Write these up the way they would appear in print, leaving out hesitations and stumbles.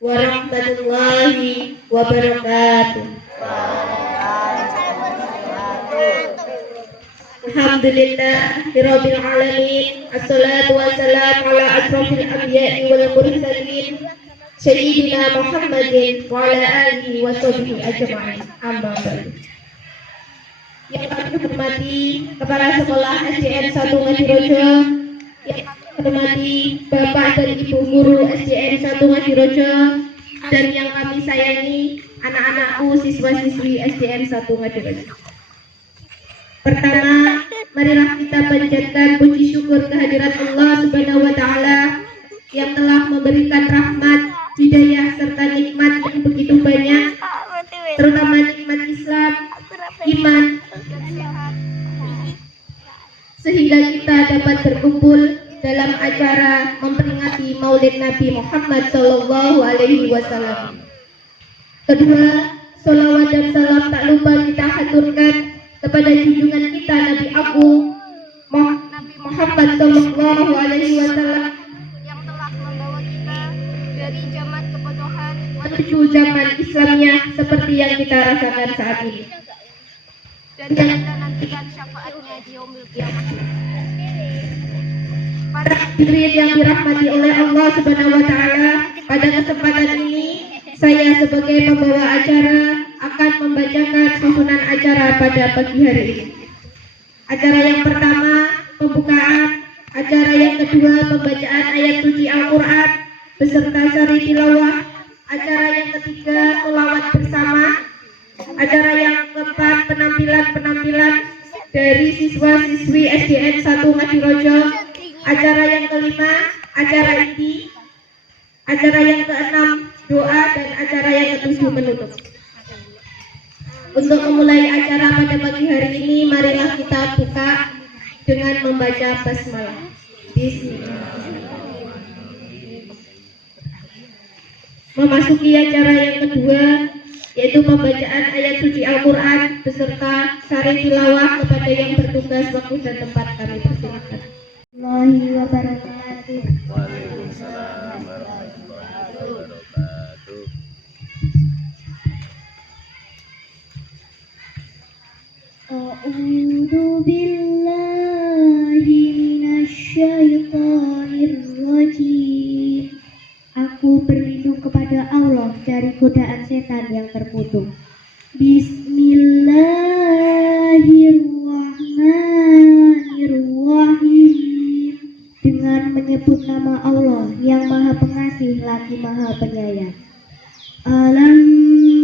warahmatullahi wabarakatuh. Alhamdulillahirabbil alamin. Assalatu wassalamu ala asrofil anbiya'i wal mursalin sayyidina Muhammadin wa ala alihi wa sahbihi ajma'in. Amma ba'du. Yang kami hormati Kepala Sekolah SDN 1 Ngadirojo, yang kami hormati Bapak dan Ibu Guru SDN 1 Ngadirojo, dan yang kami sayangi anak-anakku siswa-siswi SDN 1 Ngadirojo. Pertama, marilah kita panjatkan puji syukur kehadirat Allah Subhanahu wa taala yang telah memberikan rahmat, hidayah serta nikmat yang begitu banyak, terutama nikmat Islam, iman, sehingga kita dapat berkumpul dalam acara memperingati Maulid Nabi Muhammad Sallallahu Alaihi Wasallam. Kedua, sholawat dan salam tak lupa kita haturkan kepada junjungan kita Nabi Agung Nabi Muhammad Sallallahu Alaihi Wasallam yang telah membawa kita dari zaman kebodohan menuju zaman Islamnya seperti yang kita rasakan saat ini, dan kita nantikan syafaatnya di yaumil qiyamah. Para hadirin yang dirahmati oleh Allah Subhanahu wa taala, pada kesempatan ini saya sebagai pembawa acara akan membacakan susunan acara pada pagi hari ini. Acara yang pertama pembukaan, acara yang kedua pembacaan ayat suci Al-Quran beserta sari tilawah, acara yang ketiga sholawat bersama, acara yang keempat penampilan dari siswa-siswi SDN 1 Ngadirojo, acara yang kelima acara inti, acara yang keenam doa, dan acara yang ketujuh menutup. Untuk memulai acara pada pagi hari ini, marilah kita buka dengan membaca basmalah. Bismillah. Memasuki acara yang kedua, yaitu pembacaan ayat suci Al-Quran beserta sari tilawah. Kepada yang bertugas waktu dan tempat kami persilakan. Warahmatullahi wabarakatuh. Waalaikumsalam warahmatullahi wabarakatuh. A'udzu billahi minasyaitonir rajim. Aku berlindung kepada Allah dari godaan setan yang terkutuk. Bismillahirrahmanirrahim. Dengan menyebut nama Allah yang Maha Pengasih lagi Maha Penyayang. Alam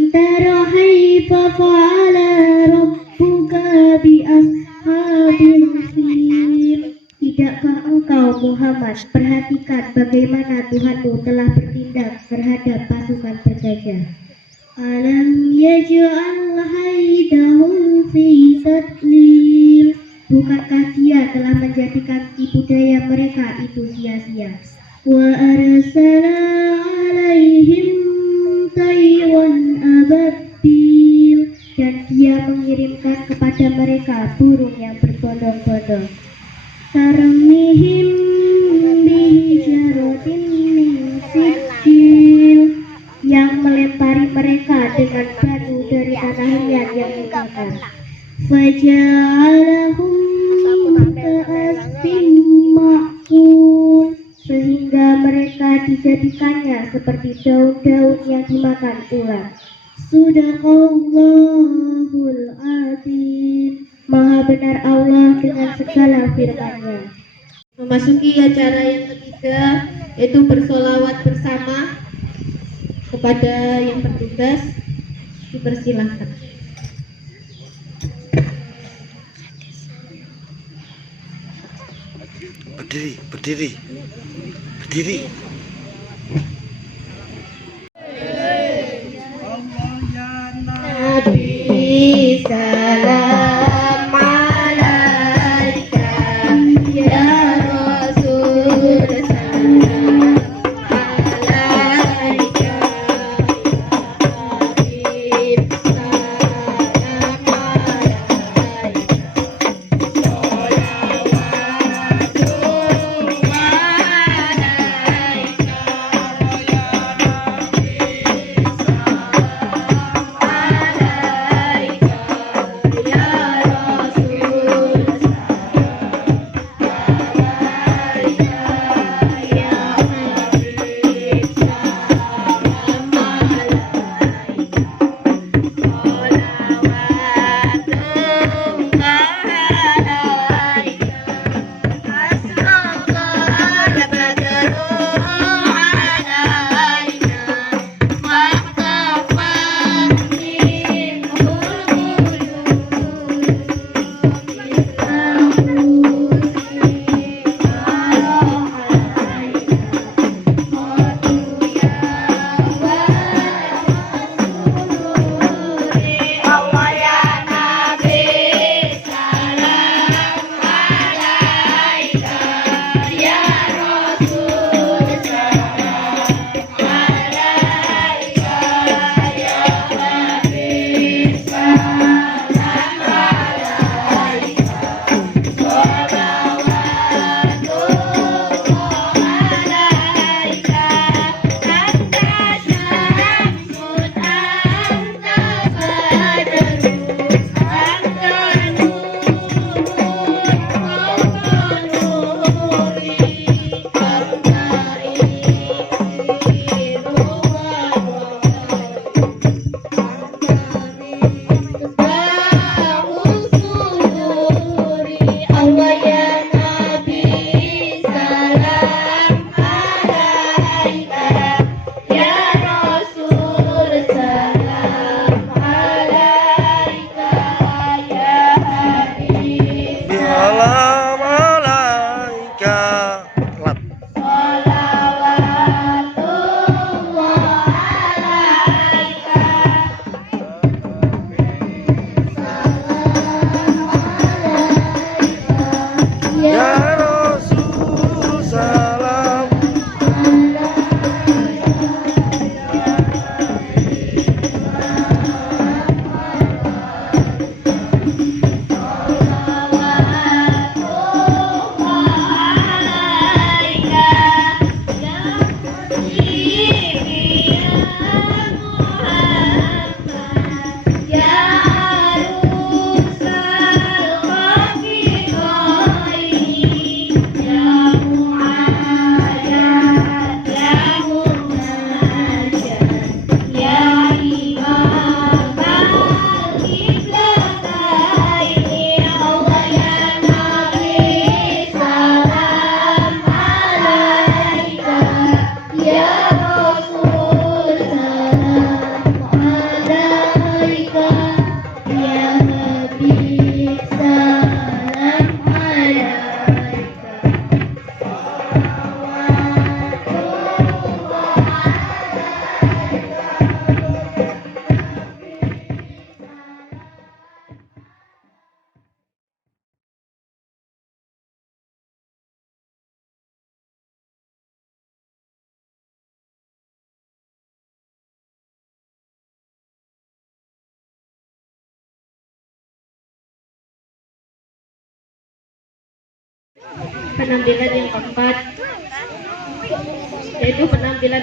tara kaifa fa'ala rabbuka bi ashabil fil. Tidakkah engkau Muhammad perhatikan bagaimana Tuhanmu telah bertindak terhadap pasukan bergajah? Alam yaj'al haidahum fi tadlil. Bukankah dia telah menjadikan tipu daya mereka itu sia-sia? Wa arsala alaihim tayran ababil. Dan dia mengirimkan kepada mereka burung yang berbondong-bondong. Tarmihim bihijaratin min sijil. Yang melempari mereka dengan batu dari tanah liat yang dibakar. Faja'alahum ka'asfin ma'kul. Sehingga mereka dijadikannya seperti daun-daun yang dimakan ular. Sadaqallahul azim. Maha benar Allah dengan segala firman-Nya. Memasuki acara yang ketiga, yaitu bersolawat bersama. Kepada yang bertugas dipersilahkan. Berdiri. Nabi salam alaika ya Rasul salam alaika Habib salam alaika Penampilan yang keempat yaitu penampilan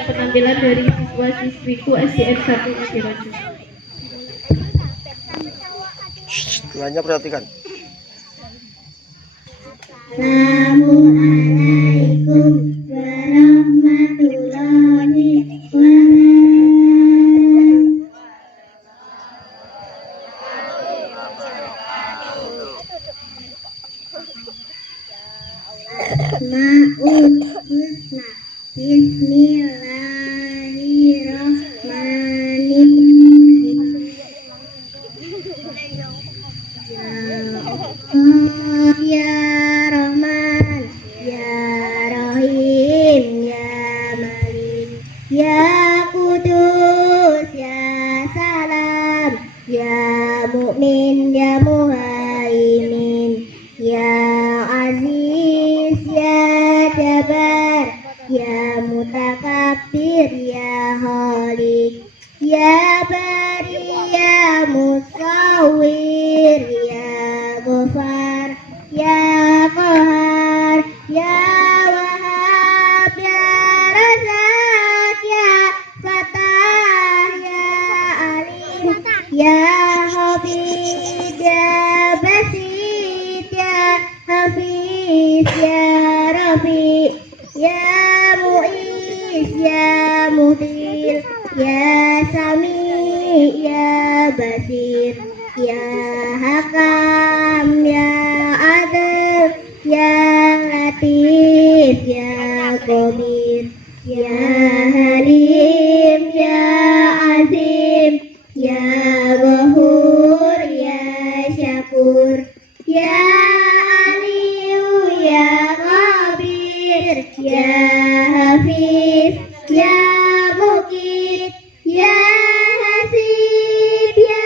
dari siswa-siswiku SDN 1 Ngadirojo. Semuanya perhatikan. Assalamualaikum warahmatullahi wabarakatuh. Ma'ul husna. Bismillahirrahmanirrahim. Ya Rahman, Ya Rahim, Ya Malik, Ya Kudus, Ya Salam, Ya Mu'min, Ya Muhaimin, Ya Aziz, Ya Jabbar, Ya Mutakabbir, Ya Khaliq, Ya Bari, Ya Musawwir, Ya Ghafar, Ya Qahar, Ya Wahhab, Ya Razak, Ya Fatah, Ya Alim, Ya Habib, Ya Basit, Ya Hafiz, Ya Rafi, Ya Mu'is, Ya Mudir, Ya Sami, Ya Basir, Ya Hakam, Ya Adil, Ya Latif, Ya Khabir, Ya Halim, Ya Azim, Ya Ghafur, Ya Syakur, Ya Aliyu, Ya Khabir, Ya Hafiz, Ya Mukit, Ya Hasib, Ya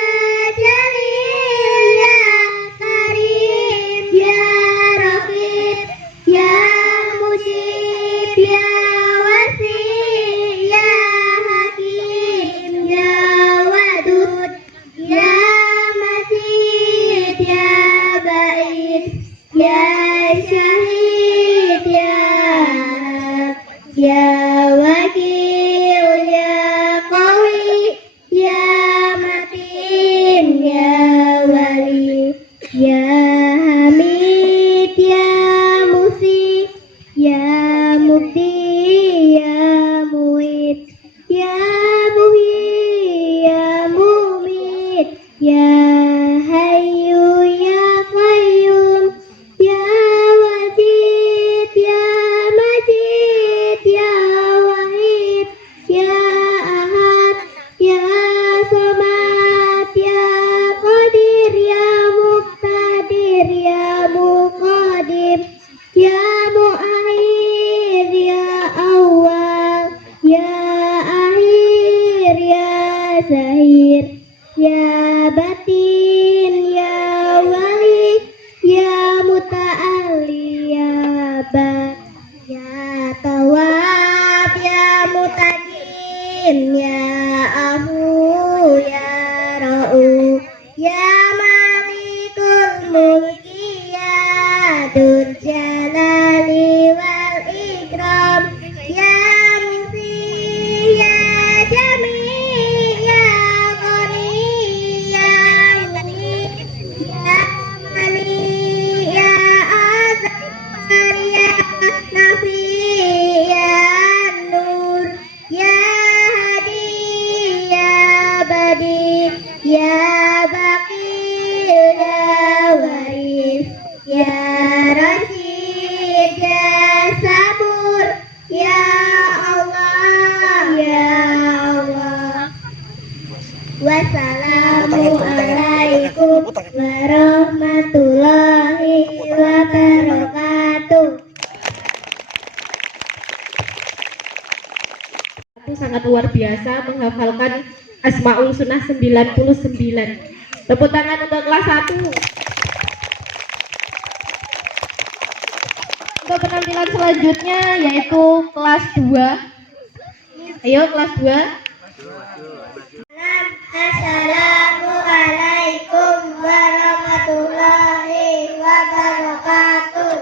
Jalil, Ya Karim, Ya Raqib, Ya Mujib, Ya Wasi, Ya Hakim, Ya Wadud, Ya Majid, Ya Ba'id, Ya Syahid, Ya Ya Wakil, Ya Qawi, Ya Matin, Ya Wali, Ya Hamid, Ya Musi, Ya Mubdi, Ya Muid, Ya Muhyi, Ya Mumit, Ya Hayyu, Ya Qayyum, Ya Wajid, Ya Majid, Ya Wahid, Ya Ahad, Ya Samad, Ya Qadir, Ya Muqtadir, Ya Muqadim, Ya Mu'akhir, Ya Awwal, Ya Akhir, Ya Zahir, Ya Batin, Ya Wali, Ya Muta'ali, Ya Ba, Ya Tawab, Ya Mutakim, Ya Ahu, Ya Ra'u, Ya Malikul Mulki, Ya Dzul Jalali wal Ikram, Ya Musi, Ya Jami, Ya Ghani, Ya Ghani, Ya Mali, Ya Azhar, Ya Nafi, Ya Nur, Ya Hadi, Ya Badi, Ya Baqi, Ya Waris, Ya Rashid, Ya Sabur, Ya Allah, Ya Allah. Wassalamualaikum warahmatullahi wabarakatuh. Itu sangat luar biasa menghafalkan Asmaul Sunnah 99. Tepuk tangan untuk kelas 1. Untuk penampilan selanjutnya yaitu kelas 2. Ayo kelas 2. Assalamualaikum warahmatullahi wabarakatuh.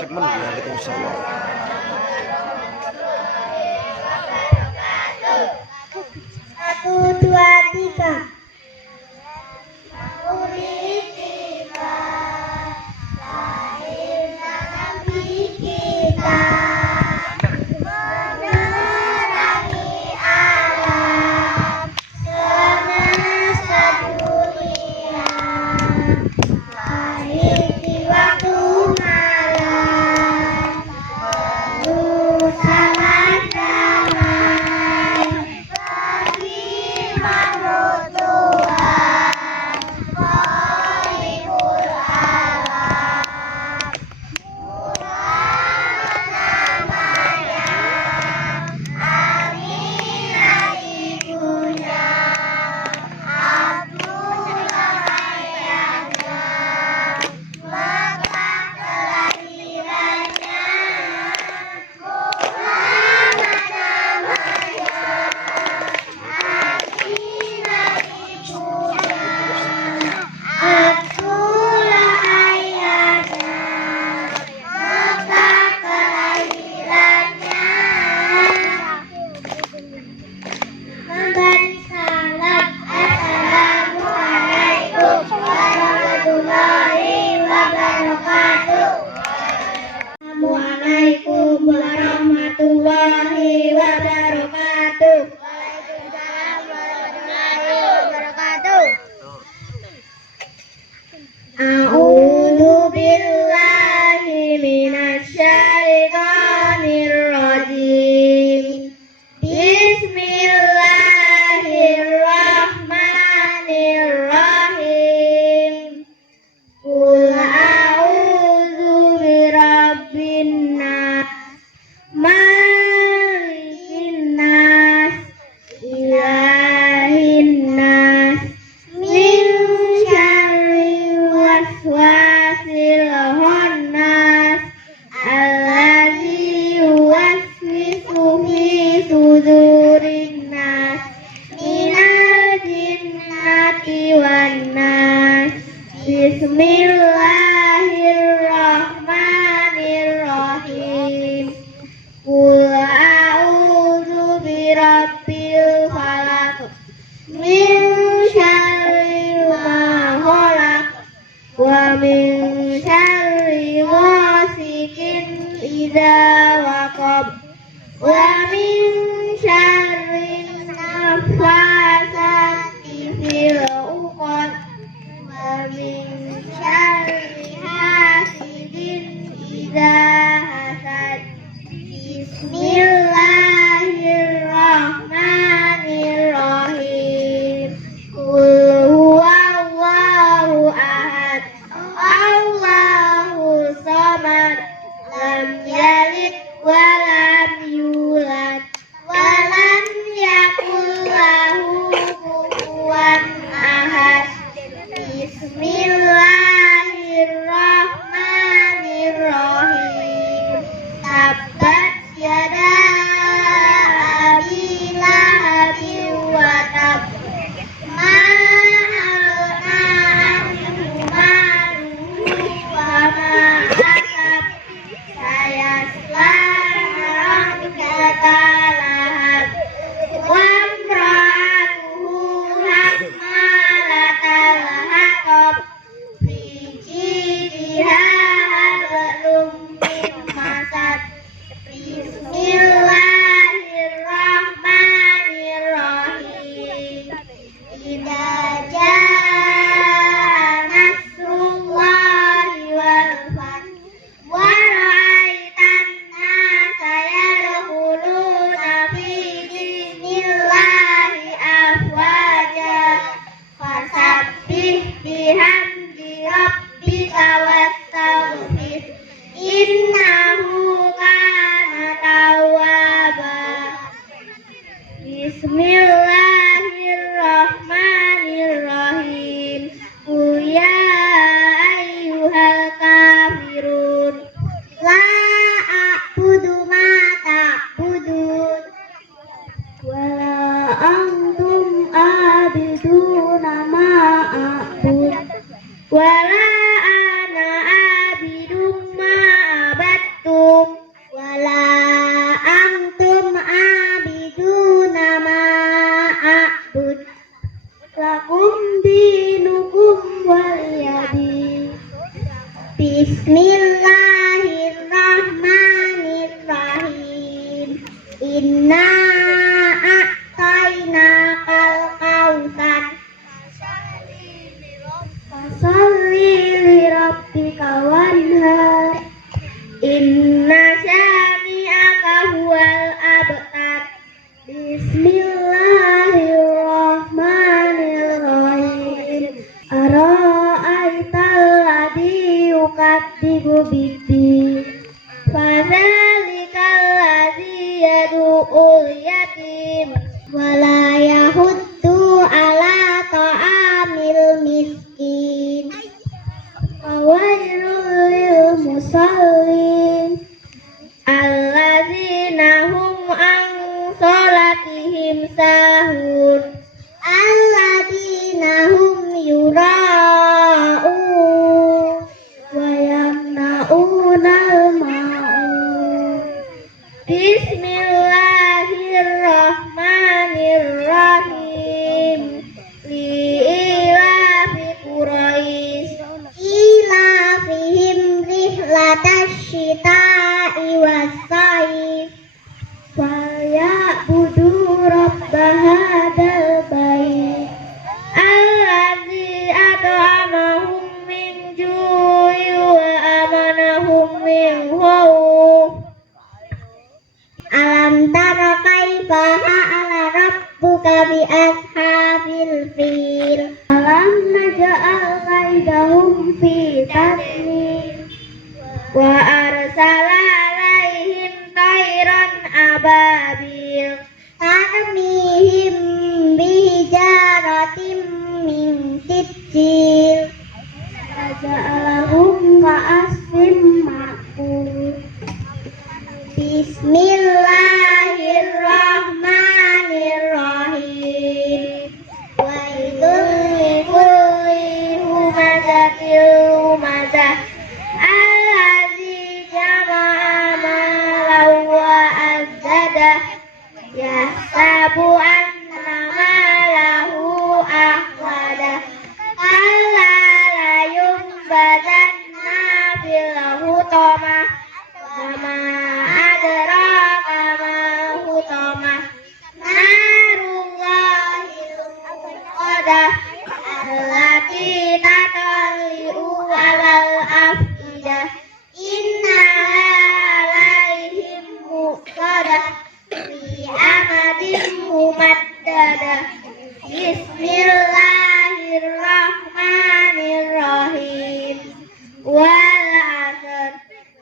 Bismillahirrahmanirrahim. Qul ya ayyuhal kafirun. La a'budu ma ta'budun. Wala antum abiduna ma a'bud. Wala ana abidum ma abattum. Wala antum abiduna ma a'bud. Lakum dinukum waliyadin. Bismillahirrahmanirrahim. Inna a'tainakal kautsar. Fasalli li rabbika wanhar. Inna syani'aka huwal abtar. Bismillahirrahmanirrahim. Ara'aital ladzi yukadzibu biddin. Fadzalikal ladzi yad'ul yatim wa la yahuddu ala ta'amil miskin. Fawailul lil musallin alladzina hum an sholatihim sahun. Alladzina hum yura'un wa yamna'unal ma'un. Bismillahirrahmanirrahim. Li'ilafi Quraisy ilafihim rihlatash shita'i was-sayf. Falyabudu rabba hadzal bait alladzi at'amahum min ju'in wa amanahum min khawf. Alam tara kaifa fa'ala rabbuka bi ashabil fil. Alam naj'al kaidahum fi tadlil. Wa arsala alaihim tayran ababil tarmihim bijaratin min sijil. Faja'alahum ka'asfin ma'kul. Bismillahirrahmanirrahim. Wailul likulli humazatil lumazah alladzi jama'a malan wa azzadah. Yahsabu anna malahu akhladah. Kalla la yunbadanna fil hutamah. Wama adraka ma hutamah. Narullahil muqadah allati tatali'u alal afidah. Innaha alaihim muqadah fi amadin mumaddadah. Bismillahirrahmanirrahim. Wal 'asr.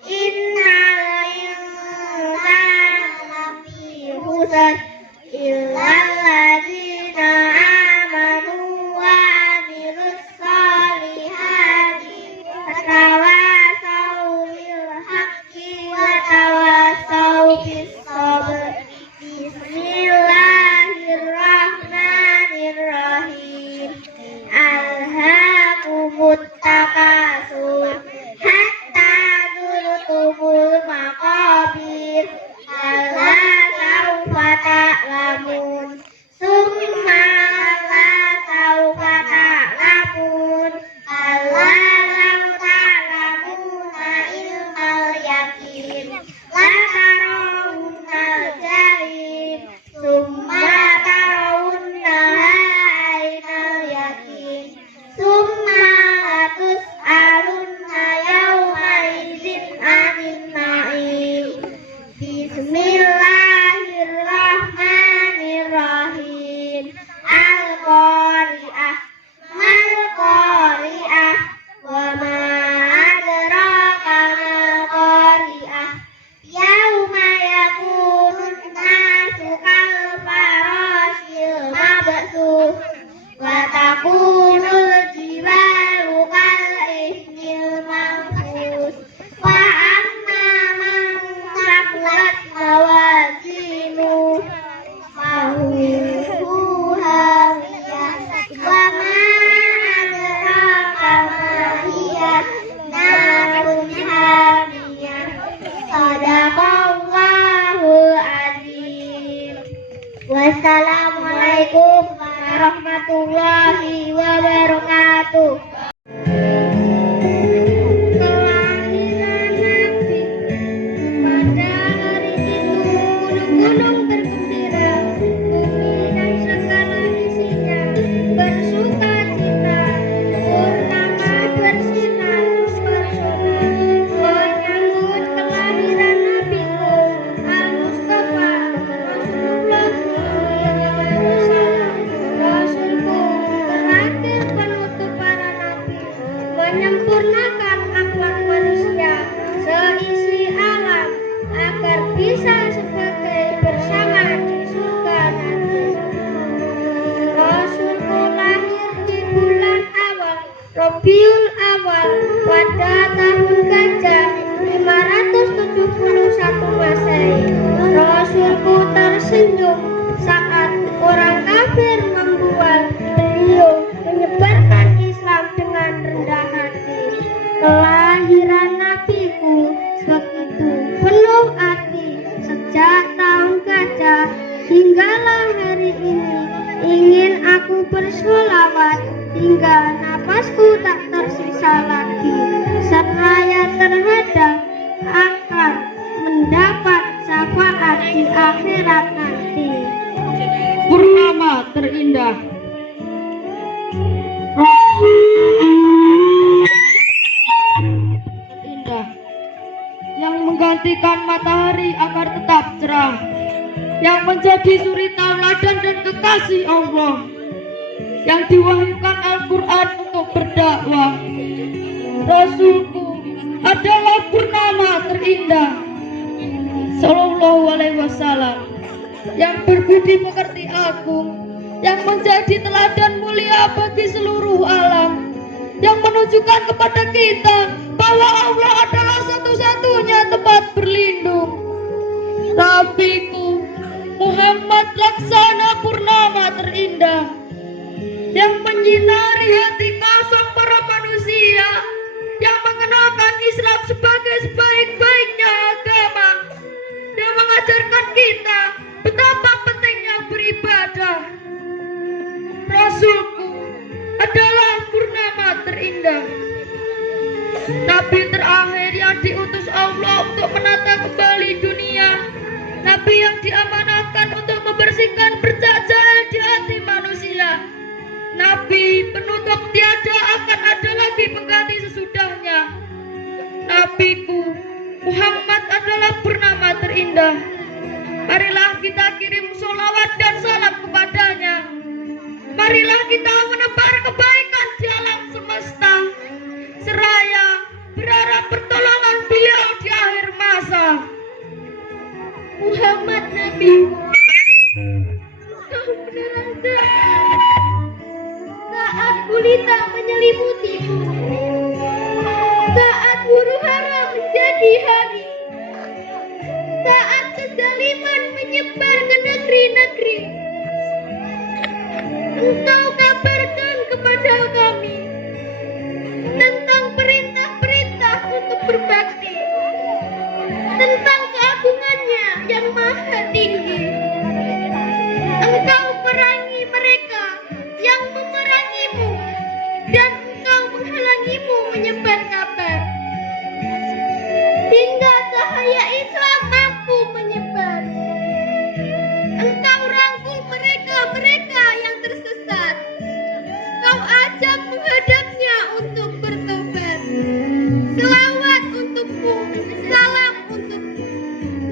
Innal insana lafi khusr illal ladzina amanu wa 'amilus solihati wa tawassaw bil haqqi wa tawassaw bis sabr. Bismillahirrahmanirrahim. Alhaakumut takatsur Assalamualaikum warahmatullahi wabarakatuh. Kelahiran Nabi, pada hari itu gunung-gunung bergembira, bumi dan segala isinya bersuka cita, purnama bersinar pesona, menyambut kelahiran Nabiku Al-Mustafa Rasulullah Rasulku terakhir penutup para nabi, menyempurnakan akhlak manusia seisi alam agar bisa sebagai bersama di surga nanti. Rasulku lahir di bulan awal Rabiul Awal pada tahun Gajah 571 Masehi. Rasulku tersenyum saat orang kafir membual beliau menyebarkan Islam dengan rendah hati. Kelahiran nabiku begitu penuh arti, sejak tahun Gajah hinggalah hari ini ingin aku bersolawat hingga napasku tak tersisa lagi, seraya terhadap akan mendapat syafaat di akhirat nanti. Purnama terindah. Terindah yang menggantikan matahari agar tetap cerah, yang menjadi suri tauladan dan kekasih Allah, yang diwahyukan Al-Quran untuk berdakwah. Rasulku adalah purnama terindah, Sallallahu Alaihi Wasallam, yang berbudi pekerti agung, yang menjadi teladan mulia bagi seluruh alam, yang menunjukkan kepada kita bahwa Allah adalah satu-satunya tempat berlindung. Nabiku Muhammad Laksana Purnama terindah, yang menyinari hati kosong para manusia, yang mengenalkan Islam sebagai sebaik-baiknya agama, dan mengajarkan kita betapa pentingnya beribadah. Rasulku adalah purnama terindah, Nabi terakhir yang diutus Allah untuk menata kembali dunia, Nabi yang diamanahkan untuk membersihkan bercak jahil di hati manusia, Nabi penutup tiada akan ada lagi pengganti sesudahnya. Nabiku Muhammad adalah purnama terindah. Marilah kita kirim sholawat dan salam kepadanya. Marilah kita menebar kebaikan di alam semesta, seraya berharap pertolongan beliau di akhir masa. Muhammad Nabi, kau benar. Saat gulita menyelimutimu, saat huru hara menjadi hari, saat kezaliman menyebar ke negeri-negeri, engkau kabarkan kepada kami tentang perintah-perintah untuk berbakti, tentang keagungannya yang maha tinggi. Engkau perangi mereka yang memerangimu, dan engkau menghalangimu menyebar kabar, hingga cahaya Islam mampu menyebar. Engkau rangkul mereka-mereka yang tersesat, kau ajak menghadapnya untuk bertobat. Selawat untukmu, salam untukmu,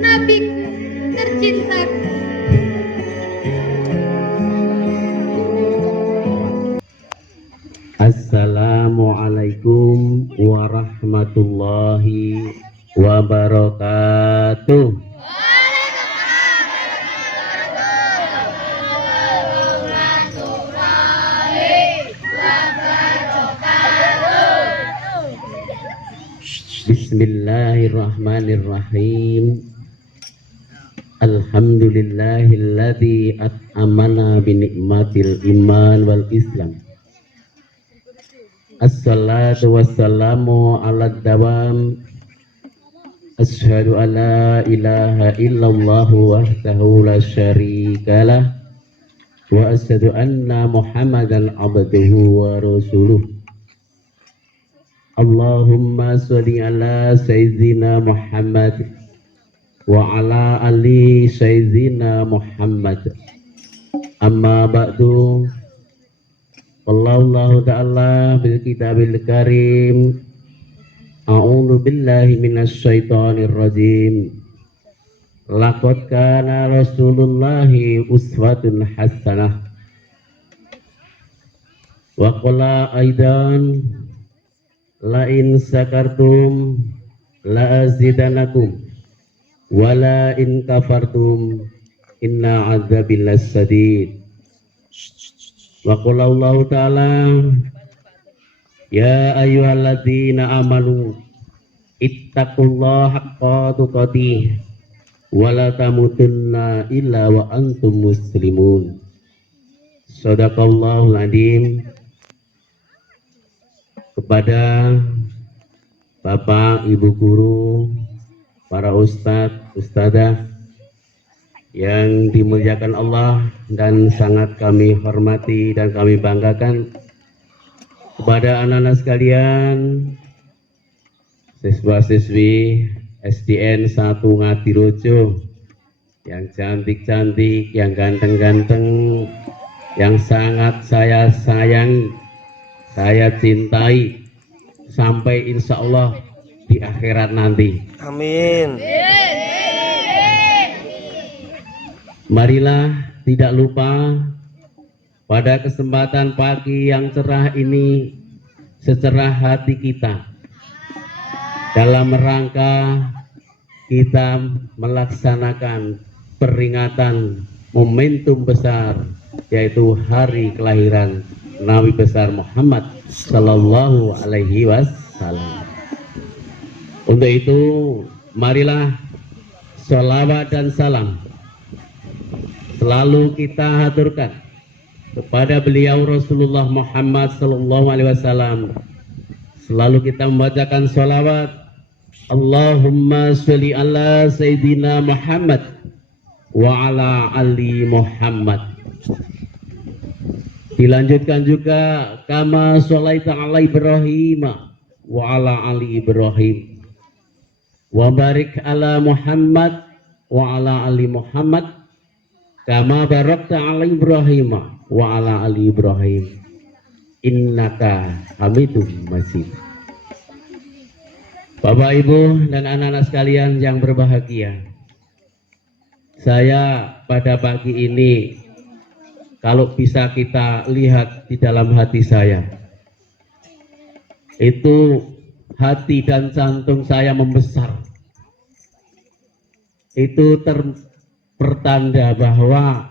nabiku tercintaku. Assalamualaikum warahmatullahi wabarakatuh. Bismillahirrahmanirrahim. Alhamdulillahilladzi at'amana bi ni'matil iman wal islam. Assalatu wassalamu ala dawam. Asyhadu an la ilaha illallah wahdahu la syarikalah wa asyhadu anna Muhammadan abduhu wa rasuluh. Allahumma sholli ala sayyidina Muhammad wa ala ali sayyidina Muhammad. Amma ba'du. Wallahu ta'ala bil kitabil karim. A'udzu billahi minasy syaithanir rajim. Laqad kana Rasulullahi uswatun hasanah. Wa qala aidan la in sakartum la azidanakum wa la in kafartum inna adzabi lasadid. Wa qala Allah ta'ala ya ayyuhalladzina amanu ittaqullaha haqqa tuqatih wala tamutunna illa wa antum muslimun. Shadaqallahul adzim. Kepada Bapak, Ibu guru, para ustadz, ustadzah yang dimuliakan Allah dan sangat kami hormati dan kami banggakan, kepada anak-anak sekalian, siswa-siswi SDN 1 Ngadirojo yang cantik-cantik, yang ganteng-ganteng, yang sangat saya sayangi, saya cintai sampai insya Allah di akhirat nanti. Amin. Marilah tidak lupa pada kesempatan pagi yang cerah ini secerah hati kita dalam rangka kita melaksanakan peringatan momentum besar, yaitu hari kelahiran Nabi besar Muhammad Sallallahu Alaihi Wasallam. Untuk itu marilah sholawat dan salam selalu kita haturkan kepada beliau Rasulullah Muhammad Sallallahu Alaihi Wasallam. Selalu kita membacakan sholawat Allahumma sholli ala Sayyidina Muhammad wa ala ali Muhammad. Dilanjutkan juga kama sholaita ala Ibrahim wa ala ali Ibrahim wa barik ala Muhammad wa ala ali Muhammad kama barakta ala Ibrahim wa ala ali Ibrahim innaka Hamidum Majid. Bapak, Ibu, dan anak-anak sekalian yang berbahagia, saya pada pagi ini, kalau bisa kita lihat di dalam hati saya, itu hati dan jantung saya membesar. Itu pertanda bahwa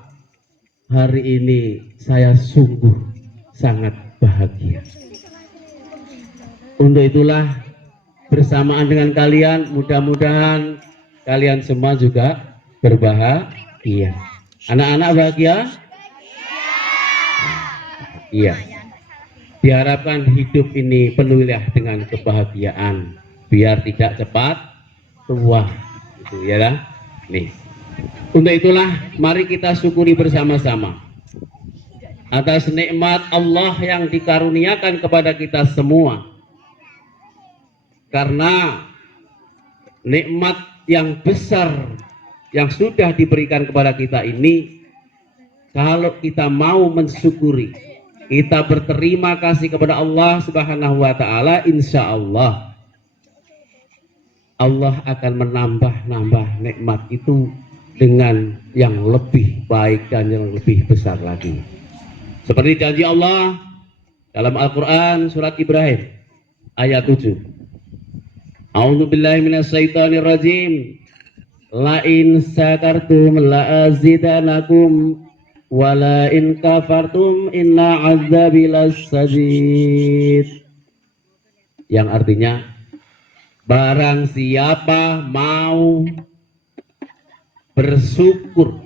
hari ini saya sungguh sangat bahagia. Untuk itulah bersamaan dengan kalian, mudah-mudahan kalian semua juga berbahagia. Anak-anak bahagia? Iya. Diharapkan hidup ini penuhilah dengan kebahagiaan, biar tidak cepat tua. Itu ya lah. Nih. Untuk itulah mari kita syukuri bersama-sama atas nikmat Allah yang dikaruniakan kepada kita semua. Karena nikmat yang besar yang sudah diberikan kepada kita ini, kalau kita mau mensyukuri, kita berterima kasih kepada Allah Subhanahu wa Ta'ala, insya Allah Allah akan menambah-nambah nikmat itu dengan yang lebih baik dan yang lebih besar lagi. Seperti janji Allah dalam Al-Quran surat Ibrahim ayat 7. A'udzu billahi minasyaitonir rajim. La in sakartum la azidanakum wa la in kafartum inna azabi lasadid. Yang artinya barang siapa mau bersyukur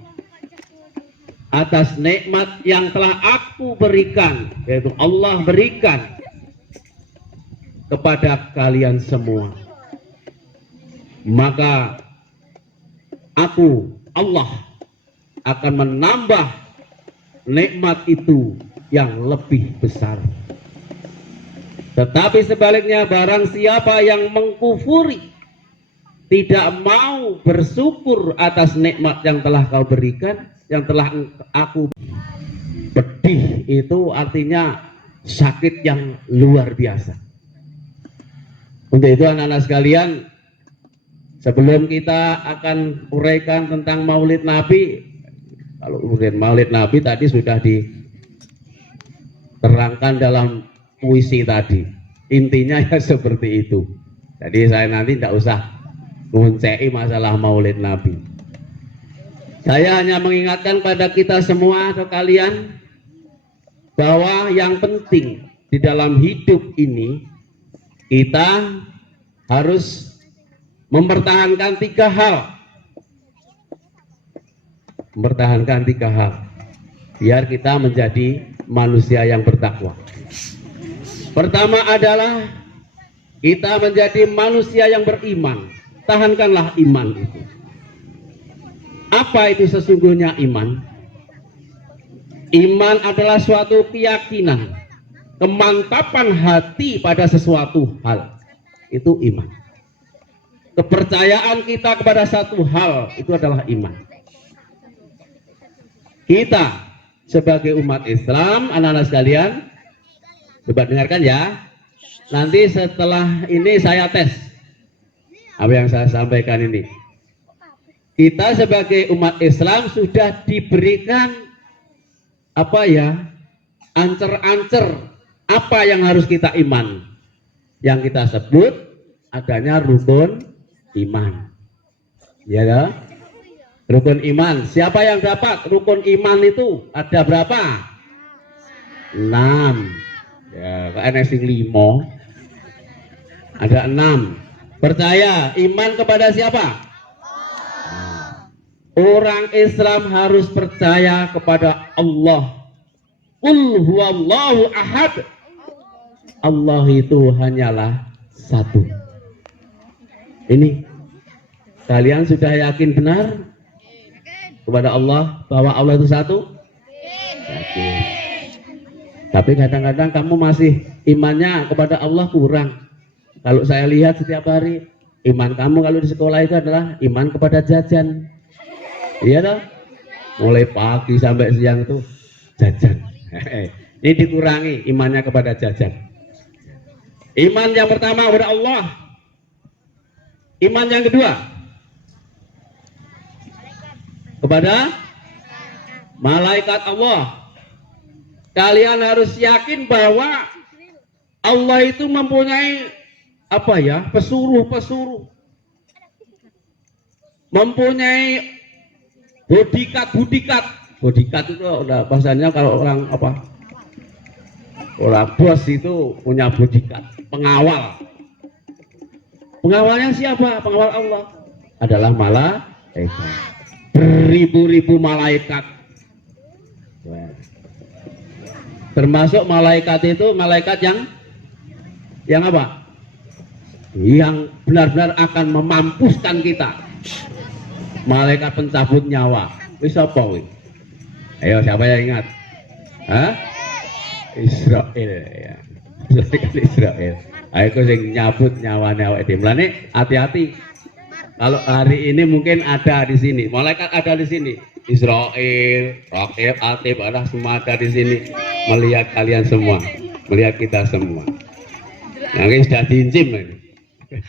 atas nikmat yang telah aku berikan, yaitu Allah berikan kepada kalian semua, maka aku Allah akan menambah nikmat itu yang lebih besar. Tetapi sebaliknya, barang siapa yang mengkufuri, tidak mau bersyukur atas nikmat yang telah kau berikan, yang telah aku. Pedih itu artinya sakit yang luar biasa. Untuk itu anak-anak sekalian, sebelum kita akan uraikan tentang Maulid Nabi, kalau uraian Maulid Nabi tadi sudah diterangkan dalam puisi tadi. Intinya ya seperti itu. Jadi saya nanti tidak usah nguncei masalah Maulid Nabi. Saya hanya mengingatkan pada kita semua atau kalian bahwa yang penting di dalam hidup ini kita harus mempertahankan 3 hal. Mempertahankan 3 hal biar kita menjadi manusia yang bertakwa. Pertama adalah kita menjadi manusia yang beriman. Tahankanlah iman itu. Apa itu sesungguhnya iman? Iman adalah suatu keyakinan, kemantapan hati pada sesuatu hal. Itu iman. Kepercayaan kita kepada satu hal itu adalah iman. Kita sebagai umat Islam, anak-anak sekalian, coba dengarkan ya. Nanti setelah ini saya tes apa yang saya sampaikan ini. Kita sebagai umat Islam sudah diberikan ancer-ancer apa yang harus kita iman. Yang kita sebut adanya rukun iman. Ya kan? Rukun iman. Siapa yang dapat rukun iman itu? Ada berapa? 6. Ya, kok enek sing 5. Ada 6. Percaya iman kepada siapa? Orang Islam harus percaya kepada Allah. Qul huwallahu ahad. Allah itu hanyalah satu. Ini kalian sudah yakin benar kepada Allah bahwa Allah itu satu? Yakin. Tapi kadang-kadang kamu masih imannya kepada Allah kurang. Kalau saya lihat setiap hari iman kamu kalau di sekolah itu adalah iman kepada jajan. Iya dong, mulai pagi sampai siang itu jajan. Ini dikurangi imannya kepada jajan. Iman yang pertama kepada Allah. Iman yang kedua kepada malaikat Allah. Kalian harus yakin bahwa Allah itu mempunyai pesuruh-pesuruh, mempunyai Bodikat itu udah bahasanya kalau orang orang bos itu punya bodikat, pengawal. Pengawalnya siapa? Pengawal Allah adalah malaikat. Beribu-ribu malaikat. Termasuk malaikat itu malaikat yang apa? Yang benar-benar akan memampuskan kita. Malaikat pencabut nyawa. Wis apa kuwi? Ayo siapa yang ingat? Hah? Israel ya. Israel. Ayo sing nyabut nyawane awake dhewe. Mulane hati-hati. Kalau hari ini mungkin ada di sini. Malaikat ada di sini. Israel, Rakib, Atib, ada semua ada di sini. Melihat kalian semua. Melihat kita semua. Yang sudah diincim ini.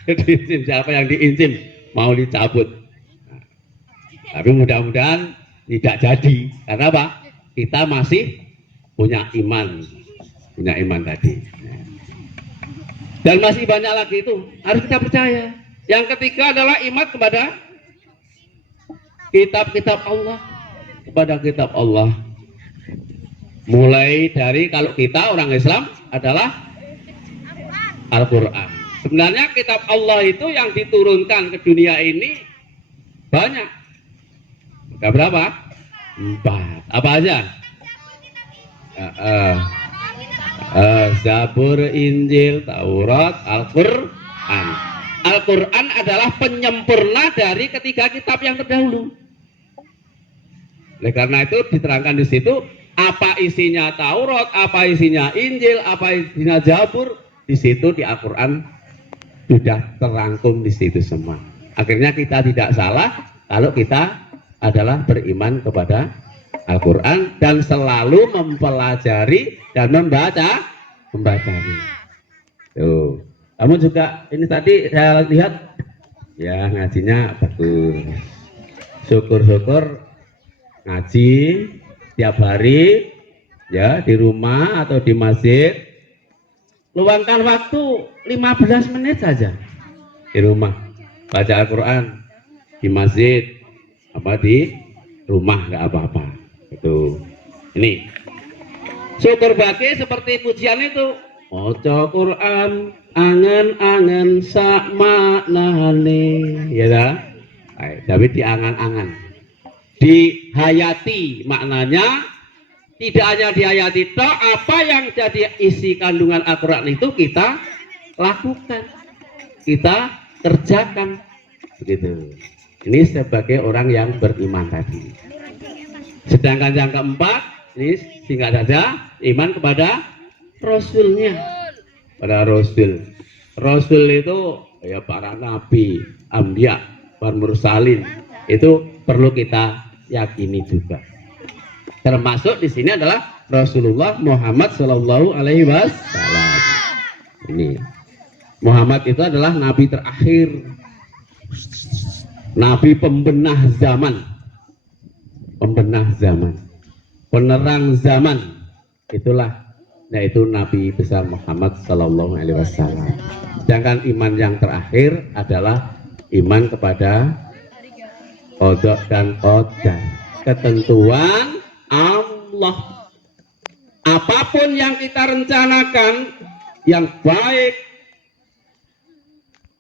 Diincim, siapa yang diincim mau dicabut. Tapi mudah-mudahan tidak jadi. Karena apa? Kita masih punya iman tadi. Dan masih banyak lagi itu harus kita percaya. Yang ketiga adalah iman kepada kitab-kitab Allah. Kepada kitab Allah. Mulai dari kalau kita orang Islam adalah Al-Quran. Sebenarnya kitab Allah itu yang diturunkan ke dunia ini banyak. Ada berapa? 4. Apa aja? Zabur, Injil, Taurat, Al-Quran. Al-Quran adalah penyempurna dari ketiga kitab yang terdahulu. Oleh karena itu diterangkan di situ Apa isinya Taurat, apa isinya Injil, apa isinya Zabur, di situ di Al-Quran sudah terangkum di situ semua. Akhirnya kita tidak salah kalau kita adalah beriman kepada Al-Quran dan selalu mempelajari dan membacanya. Tuh, kamu juga ini tadi saya lihat ya ngajinya bagus. Syukur-syukur ngaji tiap hari ya di rumah atau di masjid. Luangkan waktu 15 menit saja di rumah baca Al-Quran, di masjid apa di rumah nggak apa-apa. Itu ini syukur bagi seperti pujian itu, maca Quran angen-angen sak maknane ya dah. Tapi diangan-angan, dihayati maknanya, tidak hanya dihayati toh, apa yang jadi isi kandungan Al-Quran itu kita lakukan, kita kerjakan begitu. Ini sebagai orang yang beriman tadi. Sedangkan yang keempat ini singkat saja, iman kepada Rasulnya, pada Rasul. Rasul itu ya para nabi, ambiya, para mursalin, itu perlu kita yakini juga. Termasuk di sini adalah Rasulullah Muhammad Shallallahu Alaihi Wasallam. Ini Muhammad itu adalah nabi terakhir, nabi pembenah zaman, penerang zaman. Itulah, yaitu Nabi besar Muhammad Shallallahu Alaihi Wasallam. Sedangkan iman yang terakhir adalah iman kepada qada dan qadar, ketentuan Allah. Apapun yang kita rencanakan yang baik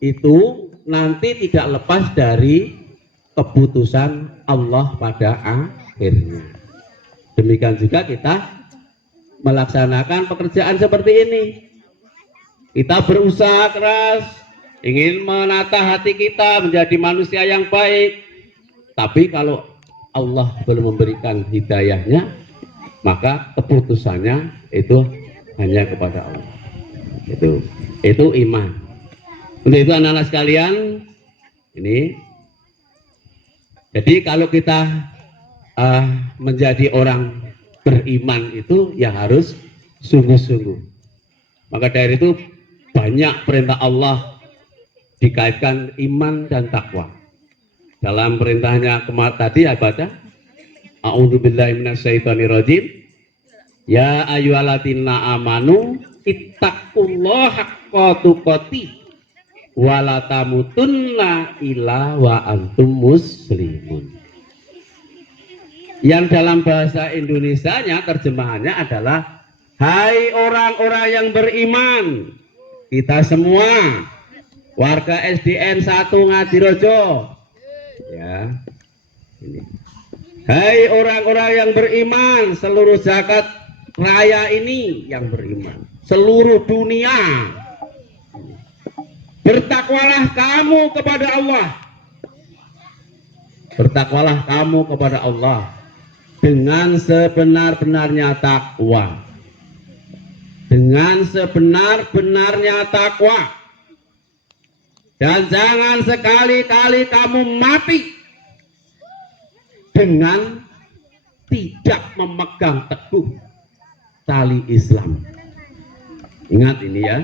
itu nanti tidak lepas dari keputusan Allah pada akhirnya. Demikian juga kita melaksanakan pekerjaan seperti ini. Kita berusaha keras ingin menata hati kita menjadi manusia yang baik. Tapi kalau Allah belum memberikan hidayahnya, maka keputusannya itu hanya kepada Allah. Itu iman. Untuk itu anak-anak sekalian, ini jadi kalau kita menjadi orang beriman itu ya harus sungguh-sungguh. Maka dari itu banyak perintah Allah dikaitkan iman dan takwa. Dalam perintahnya kemarin tadi apa baca? A'udzubillahi minasyaitonirrajim. Ya ayyuhalladzina amanu ittaqullaha haqqa tuqatih wa la tamutunna illa wa antum muslimun. Yang dalam bahasa Indonesianya terjemahannya adalah hai orang-orang yang beriman, kita semua warga SDN 1 Ngadirojo. Ya, ini. Hai orang-orang yang beriman, seluruh zakat raya ini yang beriman, seluruh dunia. Bertakwalah kamu kepada Allah. Bertakwalah kamu kepada Allah dengan sebenar-benarnya takwa. Dengan sebenar-benarnya takwa. Dan jangan sekali-kali kamu mati dengan tidak memegang teguh tali Islam. Ingat ini ya,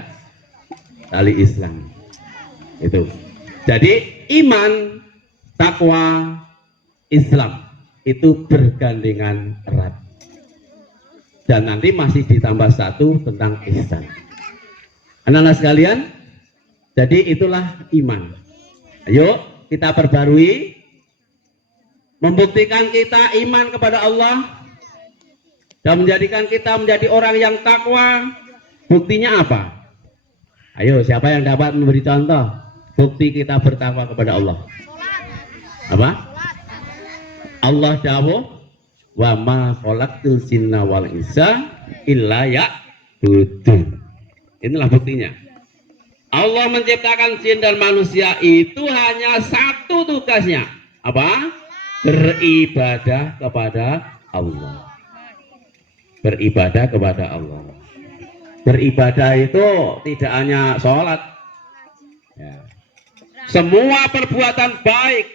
tali Islam. Itu. Jadi iman, takwa, Islam itu bergandengan erat. Dan nanti masih ditambah satu tentang ihsan. Anak-anak sekalian, jadi itulah iman. Ayo kita perbarui, membuktikan kita iman kepada Allah dan menjadikan kita menjadi orang yang takwa. Buktinya apa? Ayo, siapa yang dapat memberi contoh bukti kita bertakwa kepada Allah? Apa? Allah dawuh, wa ma khalaqtul jinna wal insa illa ya'budun. Inilah buktinya. Allah menciptakan jin dan manusia itu hanya satu tugasnya. Apa? Beribadah kepada Allah. beribadah kepada Allah. Beribadah itu tidak hanya sholat, ya. Semua perbuatan baik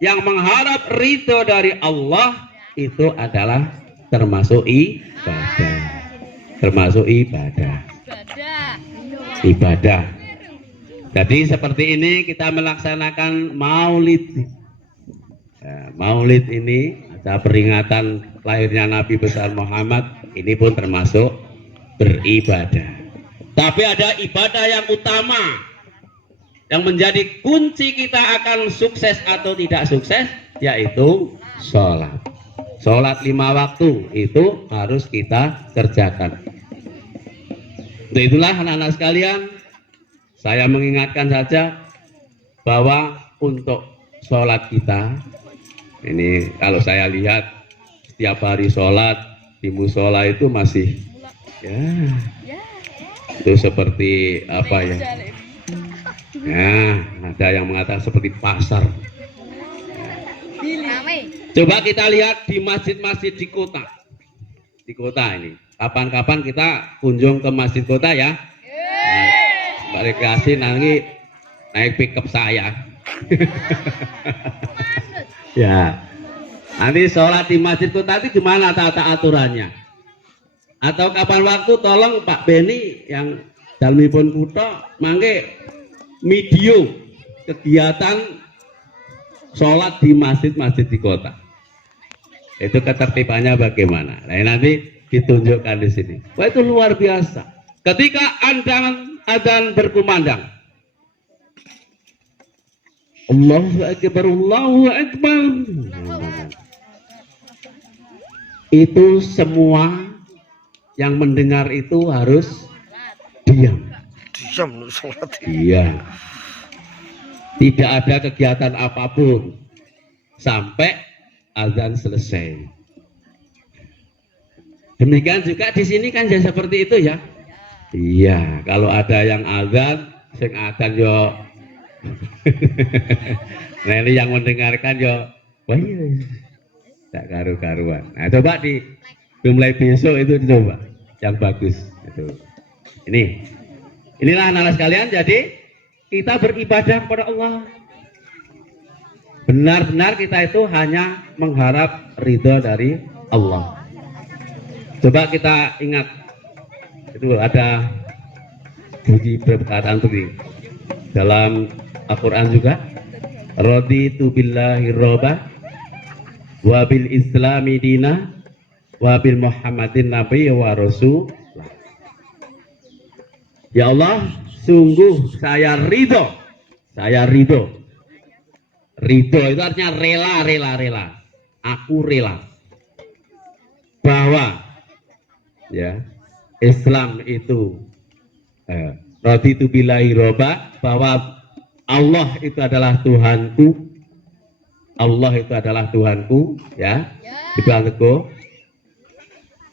yang mengharap ridho dari Allah itu adalah termasuk ibadah. Termasuk ibadah. Ibadah. Jadi seperti ini kita melaksanakan maulid. Ya, maulid ini ada peringatan lahirnya Nabi besar Muhammad, ini pun termasuk beribadah. Tapi ada ibadah yang utama yang menjadi kunci kita akan sukses atau tidak sukses, yaitu sholat. Sholat 5 waktu itu harus kita kerjakan. Untuk itulah anak-anak sekalian, saya mengingatkan saja bahwa untuk sholat kita, ini kalau saya lihat setiap hari sholat di musola itu masih ya itu seperti apa ya? Ya, ada yang mengatakan seperti pasar. Coba kita lihat di masjid-masjid di kota. Di kota ini. Kapan-kapan kita kunjung ke masjid kota ya. Mbak rekreasi nanti naik pickup saya. Ya. Nanti sholat di masjid kota itu gimana tata aturannya? Atau kapan waktu tolong Pak Beni yang dalmipun kutha mangke video kegiatan sholat di masjid-masjid di kota. Itu ketertibannya bagaimana? Nah, nanti ditunjukkan di sini. Wah, itu luar biasa. Ketika adzan berkumandang, Allahu Akbar, Allahu Akbar. Itu semua yang mendengar itu harus diam. Diam sholat. Iya. Tidak ada kegiatan apapun sampai azan selesai. Demikian juga di sini kan ya seperti itu ya. Iya, kalau ada yang azan, sing azan yo. Nah, ini yang mendengarkan yo, wah iya, tak karu-karuan. Nah, coba mulai besok itu coba yang bagus itu. Inilah anak-anak sekalian, jadi kita beribadah kepada Allah. Benar-benar kita itu hanya mengharap ridho dari Allah. Coba kita ingat, itu ada bunyi perkataan itu dalam Al-Quran juga. Raditu billahi robba wa bil islami dina wa bil muhammadin nabi wa rasul. Ya Allah, sungguh saya ridho. Ridho itu artinya rela. Aku rela bahwa ya Islam itu raditu billahi robba, bahwa Allah itu adalah Tuhanku. Allah itu adalah Tuhanku, ya. Dibantu.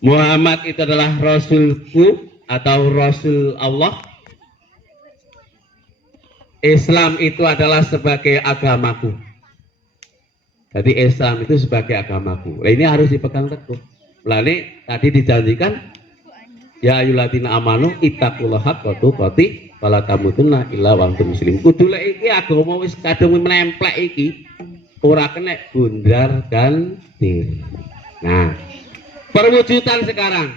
Muhammad itu adalah Rasulku atau Rasul Allah. Islam itu adalah sebagai agamaku. Jadi Islam itu sebagai agamaku. Nah, ini harus dipegang teguh. Lalu tadi dijanjikan, ya ayyuhalladzina amanu ittaqullaha haqqa tuqatih wa la tamutunna illa wa antum muslimun. Kudu lek iki agama wis kadung nemplek iki, ora kena bundar ganti. Nah, perwujudan sekarang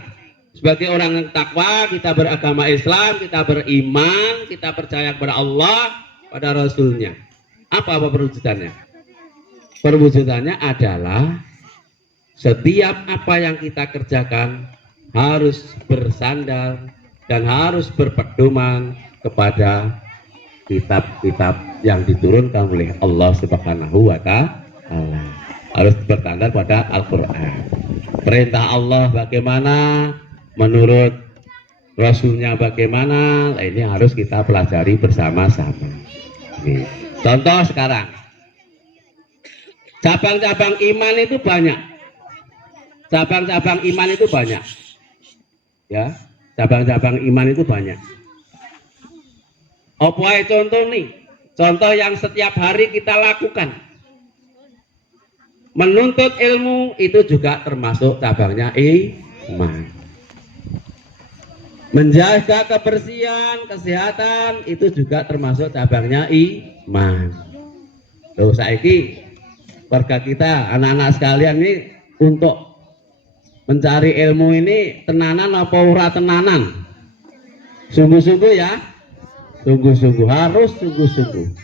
sebagai orang yang takwa, kita beragama Islam, kita beriman, kita percaya kepada Allah, pada Rasulnya. Apa perwujudannya? Perwujudannya adalah setiap apa yang kita kerjakan harus bersandar dan harus berpedoman kepada kitab-kitab yang diturunkan oleh Allah Subhanahu wa Ta'ala. Harus bersandar pada Al-Quran. Perintah Allah bagaimana, menurut Rasulnya bagaimana, nah ini harus kita pelajari bersama-sama. Contoh sekarang, cabang-cabang iman itu banyak. Cabang-cabang iman itu banyak. Ya, cabang-cabang iman itu banyak. Apa contoh nih? Contoh yang setiap hari kita lakukan. Menuntut ilmu itu juga termasuk cabangnya iman. Menjaga kebersihan, kesehatan itu juga termasuk cabangnya iman. Loh saiki warga kita, anak-anak sekalian ini untuk mencari ilmu ini tenanan apa ora tenanan? Sungguh-sungguh ya, sungguh-sungguh, harus sungguh-sungguh.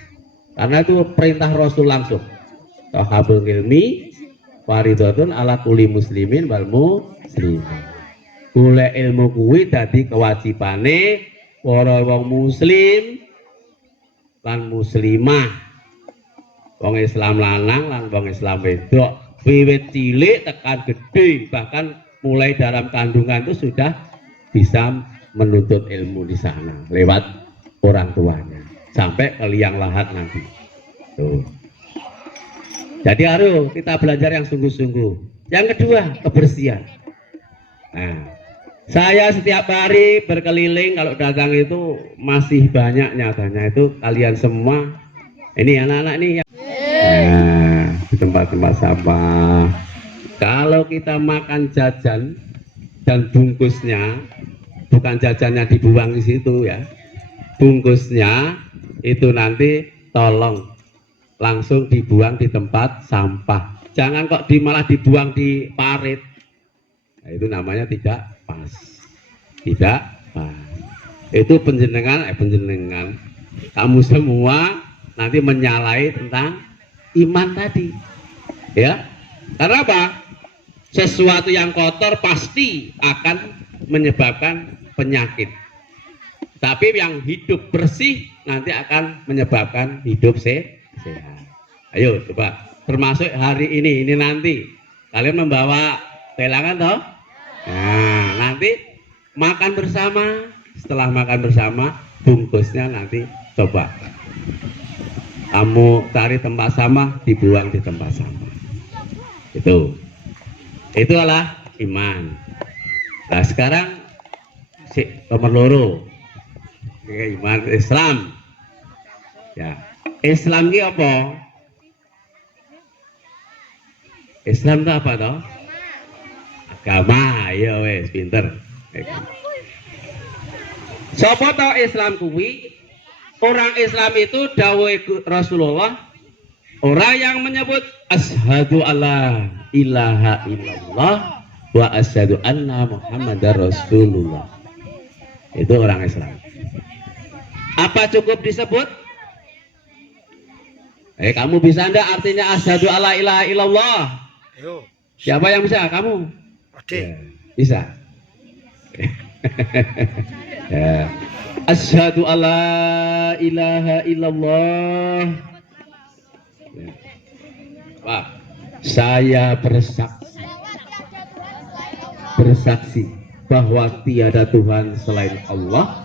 Karena itu perintah Rasul langsung. Thahabul ilmi faridhatun ala kulli muslimin wal muslimin. Golek ilmu kuwi dadi kewajibane para wong muslim lan muslimah. Wong Islam lanang lan wong Islam wedok, wiwit cilik tekan gede, bahkan mulai dalam kandungan itu sudah bisa menuntut ilmu di sana lewat orang tuanya sampai ke liang lahat nanti. Tuh. Jadi harus kita belajar yang sungguh-sungguh. Yang kedua, kebersihan. Nah, saya setiap hari berkeliling, kalau dagang itu masih banyak nyatanya itu kalian semua ini anak-anak ini ya. Nah, di tempat-tempat sampah. Kalau kita makan jajan dan bungkusnya, bukan jajannya dibuang di situ ya, bungkusnya itu nanti tolong langsung dibuang di tempat sampah. Jangan kok malah dibuang di parit. Nah, itu namanya tidak pas, tidak pas. Itu penjenengan kamu semua nanti menyalahi tentang iman tadi, ya. Karena apa? Sesuatu yang kotor pasti akan menyebabkan penyakit. Tapi yang hidup bersih nanti akan menyebabkan hidup sehat. Ayo coba, termasuk hari ini nanti kalian membawa pelangan toh? Nah, nanti makan bersama, setelah makan bersama bungkusnya nanti coba kamu cari tempat sampah, dibuang di tempat sampah. Itu adalah iman. Nah sekarang nomor loro, iman Islam. Ya, Islam ini apa? Islam itu apa toh? Agama, ya wes pinter. Sapa toh Islam kuwi? Orang Islam itu dawuh Rasulullah, orang yang menyebut asyhadu alla ilaha illallah wa asyhadu anna muhammadar rasulullah. Itu orang Islam. Apa cukup disebut? Kamu bisa enggak artinya asyhadu alla ilaha illallah? Ayo. Siapa yang bisa? Kamu? Ya, bisa. Ya. Asyhadu alla ilaha illallah. Ya. Wah, saya bersaksi bahwa tiada Tuhan selain Allah,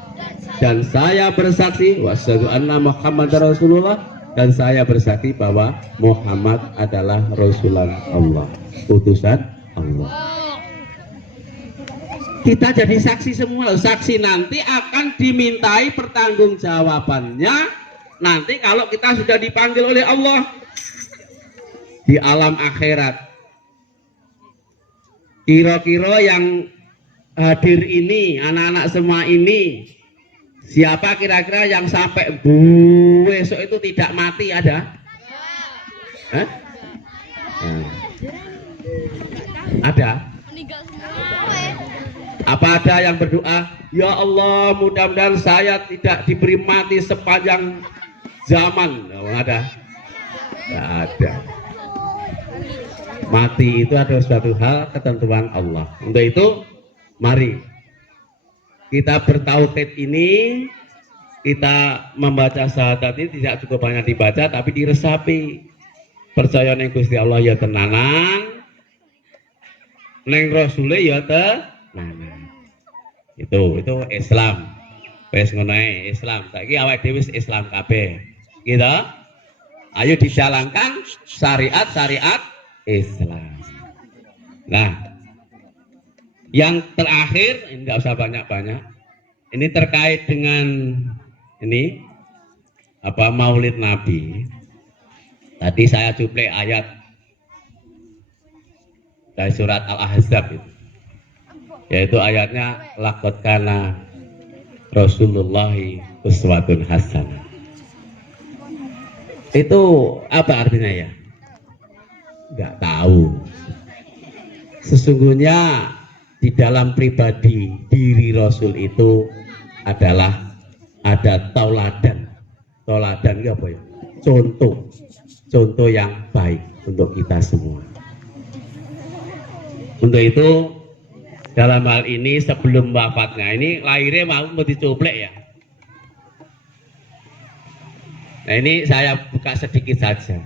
dan saya bersaksi wasyhadu anna Muhammadar Rasulullah, dan saya bersaksi bahwa Muhammad adalah Rasulullah Allah, utusan Allah. Kita jadi saksi semua. Saksi nanti akan dimintai pertanggungjawabannya nanti kalau kita sudah dipanggil oleh Allah di alam akhirat. Kira-kira yang hadir ini, anak-anak semua ini, siapa kira-kira yang sampai besok itu tidak mati ada? Hah? Ada? Apa ada yang berdoa, ya Allah mudah-mudahan saya tidak diberi mati sepanjang zaman? Nggak ada? Nggak ada. Mati itu adalah suatu hal ketentuan Allah. Untuk itu, mari kita bertauhid ini, kita membaca syahadat ini tidak cukup hanya dibaca, tapi diresapi. Percaya neng Gusti Allah ya tenanan, neng Rasule ya tenanan. Itu Islam. Wes ngono ae Islam. Saiki awake dhewe Islam kabeh. Gitu. Ayo dijalankan syariat Islam. Nah, yang terakhir, ini enggak usah banyak-banyak. Ini terkait dengan ini Maulid Nabi. Tadi saya cuplek ayat dari surat Al-Ahzab itu. yaitu ayatnya laqad kana Rasulullahi uswatun hasanah. Itu apa artinya ya? Nggak tahu. Sesungguhnya di dalam pribadi diri Rasul itu adalah ada tauladan. Tauladan itu apa ya? Contoh yang baik untuk kita semua. Untuk itu dalam hal ini sebelum wafatnya, ini lahirnya mau dicoplek ya. Nah ini saya buka sedikit saja.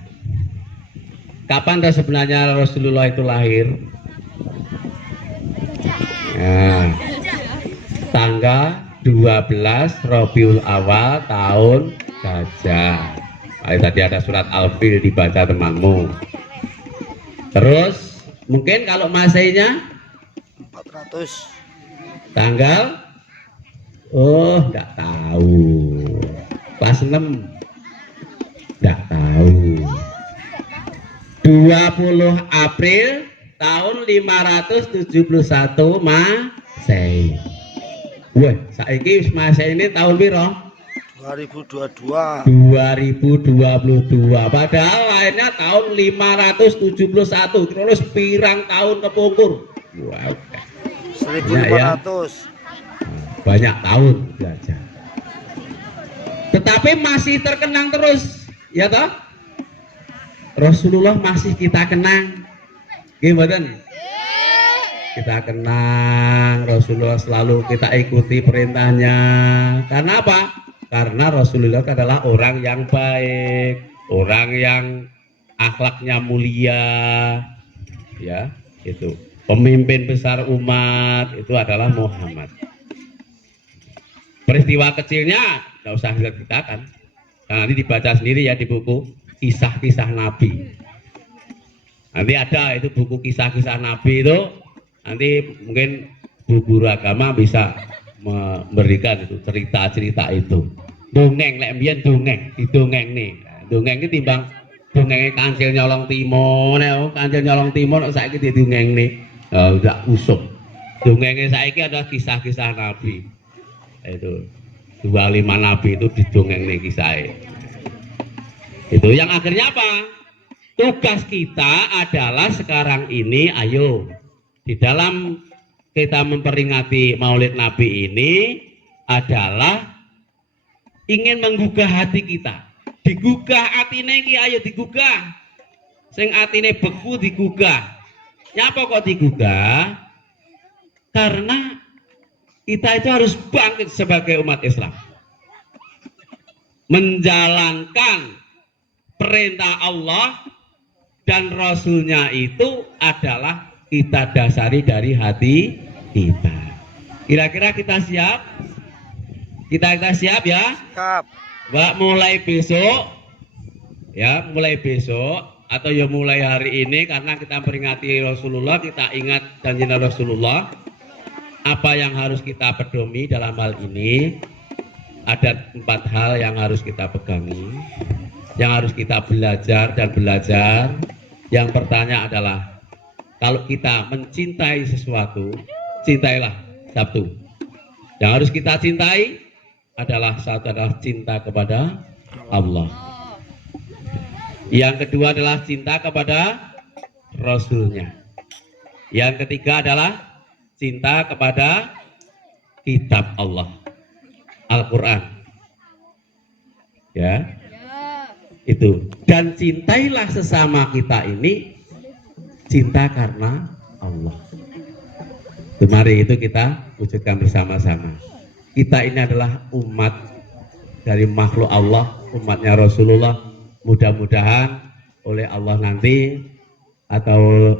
Kapan sebenarnya Rasulullah itu lahir? Nah, tanggal 12 Rabiul Awal tahun Gajah. Tadi ada surat Al-Fil dibaca temanmu. Terus mungkin kalau masainya 400. tanggal enggak tahu. Kelas 6 enggak tahu. 20 April tahun 571 Masehi. Wah, saiki Masehi ini tahun piro? 2022. 2022. Padahal lainnya tahun 571. Terus pirang tahun kepungkur. Wow. 1500. Banyak tahun belajar. Tetapi masih terkenang terus, ya toh? Rasulullah masih kita kenang. Gimana? Kita kenang Rasulullah, selalu kita ikuti perintahnya. Karena apa? Karena Rasulullah adalah orang yang baik, orang yang akhlaknya mulia, ya, itu. Pemimpin besar umat itu adalah Muhammad. Peristiwa kecilnya nggak usah diceritakan, nanti dibaca sendiri ya di buku kisah-kisah Nabi. Nanti ada itu buku kisah-kisah Nabi itu, nanti mungkin guru agama bisa memberikan itu cerita-cerita itu. Dongeng, lek mbiyen dongeng, didongeng nih. Dongeng iki timbang dongenge Kancil Nyolong Timor, Kancil Nyolong Timor saiki didongeng nih. Udah usuk. Dongenge saiki ada kisah-kisah Nabi. Itu 25 Nabi itu didongeng nih kisahnya. Itu yang akhirnya apa? Tugas kita adalah sekarang ini, ayo di dalam kita memperingati Maulid Nabi ini adalah ingin menggugah hati kita. Digugah atine iki, ayo digugah. Sing atine beku digugah. Nyapa kok digugah? Karena kita itu harus bangkit sebagai umat Islam. Menjalankan perintah Allah dan Rasulnya itu adalah kita dasari dari hati kita. Kira-kira kita siap? Kita siap ya? Siap. Mbak, mulai besok ya, mulai besok atau ya mulai hari ini, karena kita peringati Rasulullah, kita ingat janjinya Rasulullah. Apa yang harus kita pedomi dalam hal ini? Ada 4 hal yang harus kita pegangi, yang harus kita belajar dan belajar. Yang pertama adalah kalau kita mencintai sesuatu, cintailah satu. Yang harus kita cintai adalah cinta kepada Allah. Yang kedua adalah cinta kepada Rasulnya. Yang ketiga adalah cinta kepada kitab Allah, Al-Quran. Ya, itu. Dan cintailah sesama kita ini cinta karena Allah. Mari itu kita wujudkan bersama-sama. Kita ini adalah umat dari makhluk Allah, umatnya Rasulullah. Mudah-mudahan oleh Allah nanti atau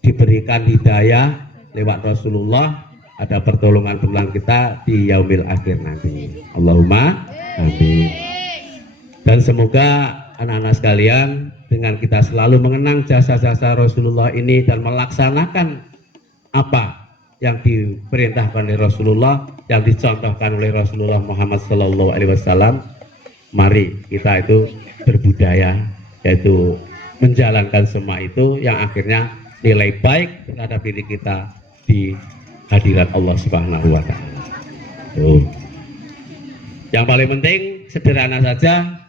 diberikan hidayah lewat Rasulullah, ada pertolongan kita di yaumil akhir nanti. Allahumma amin. Dan semoga anak-anak sekalian, dengan kita selalu mengenang jasa-jasa Rasulullah ini dan melaksanakan apa yang diperintahkan oleh Rasulullah, yang dicontohkan oleh Rasulullah Muhammad SAW, mari kita itu berbudaya, yaitu menjalankan semua itu yang akhirnya nilai baik terhadap diri kita hadirat Allah Subhanahu wa taala. Tuh. Yang paling penting sederhana saja,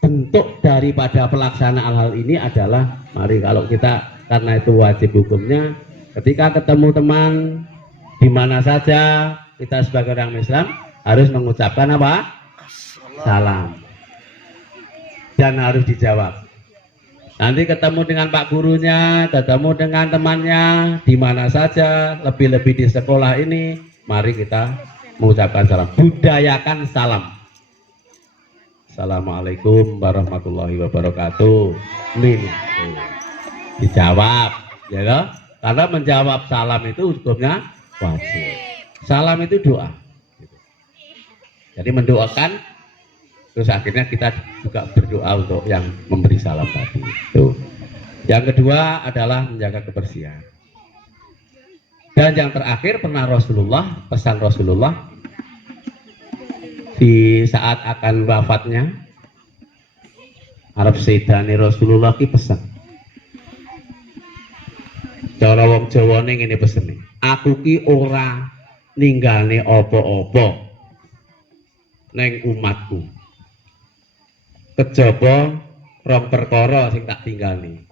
bentuk daripada pelaksanaan hal ini adalah mari kalau kita, karena itu wajib hukumnya, ketika ketemu teman di mana saja kita sebagai orang Islam harus mengucapkan apa? Salam. Dan harus dijawab. Nanti ketemu dengan pak gurunya, ketemu dengan temannya di mana saja, lebih-lebih di sekolah ini, mari kita mengucapkan salam. Budayakan salam. Assalamualaikum warahmatullahi wabarakatuh. Ini dijawab, ya loh? Karena menjawab salam itu hukumnya wajib. Salam itu doa. Jadi mendoakan, terus akhirnya kita juga berdoa untuk yang memberi salam tadi. Itu. Yang kedua adalah menjaga kebersihan. Dan yang terakhir pernah Rasulullah, pesan Rasulullah di saat akan wafatnya, Arab Sayyidani Rasulullah ki pesan. Cara wong Jawa ning ngene pesene. Aku ki ora ninggalne apa-apa neng umatku. Kejaba rong perkara sing tak tinggalne.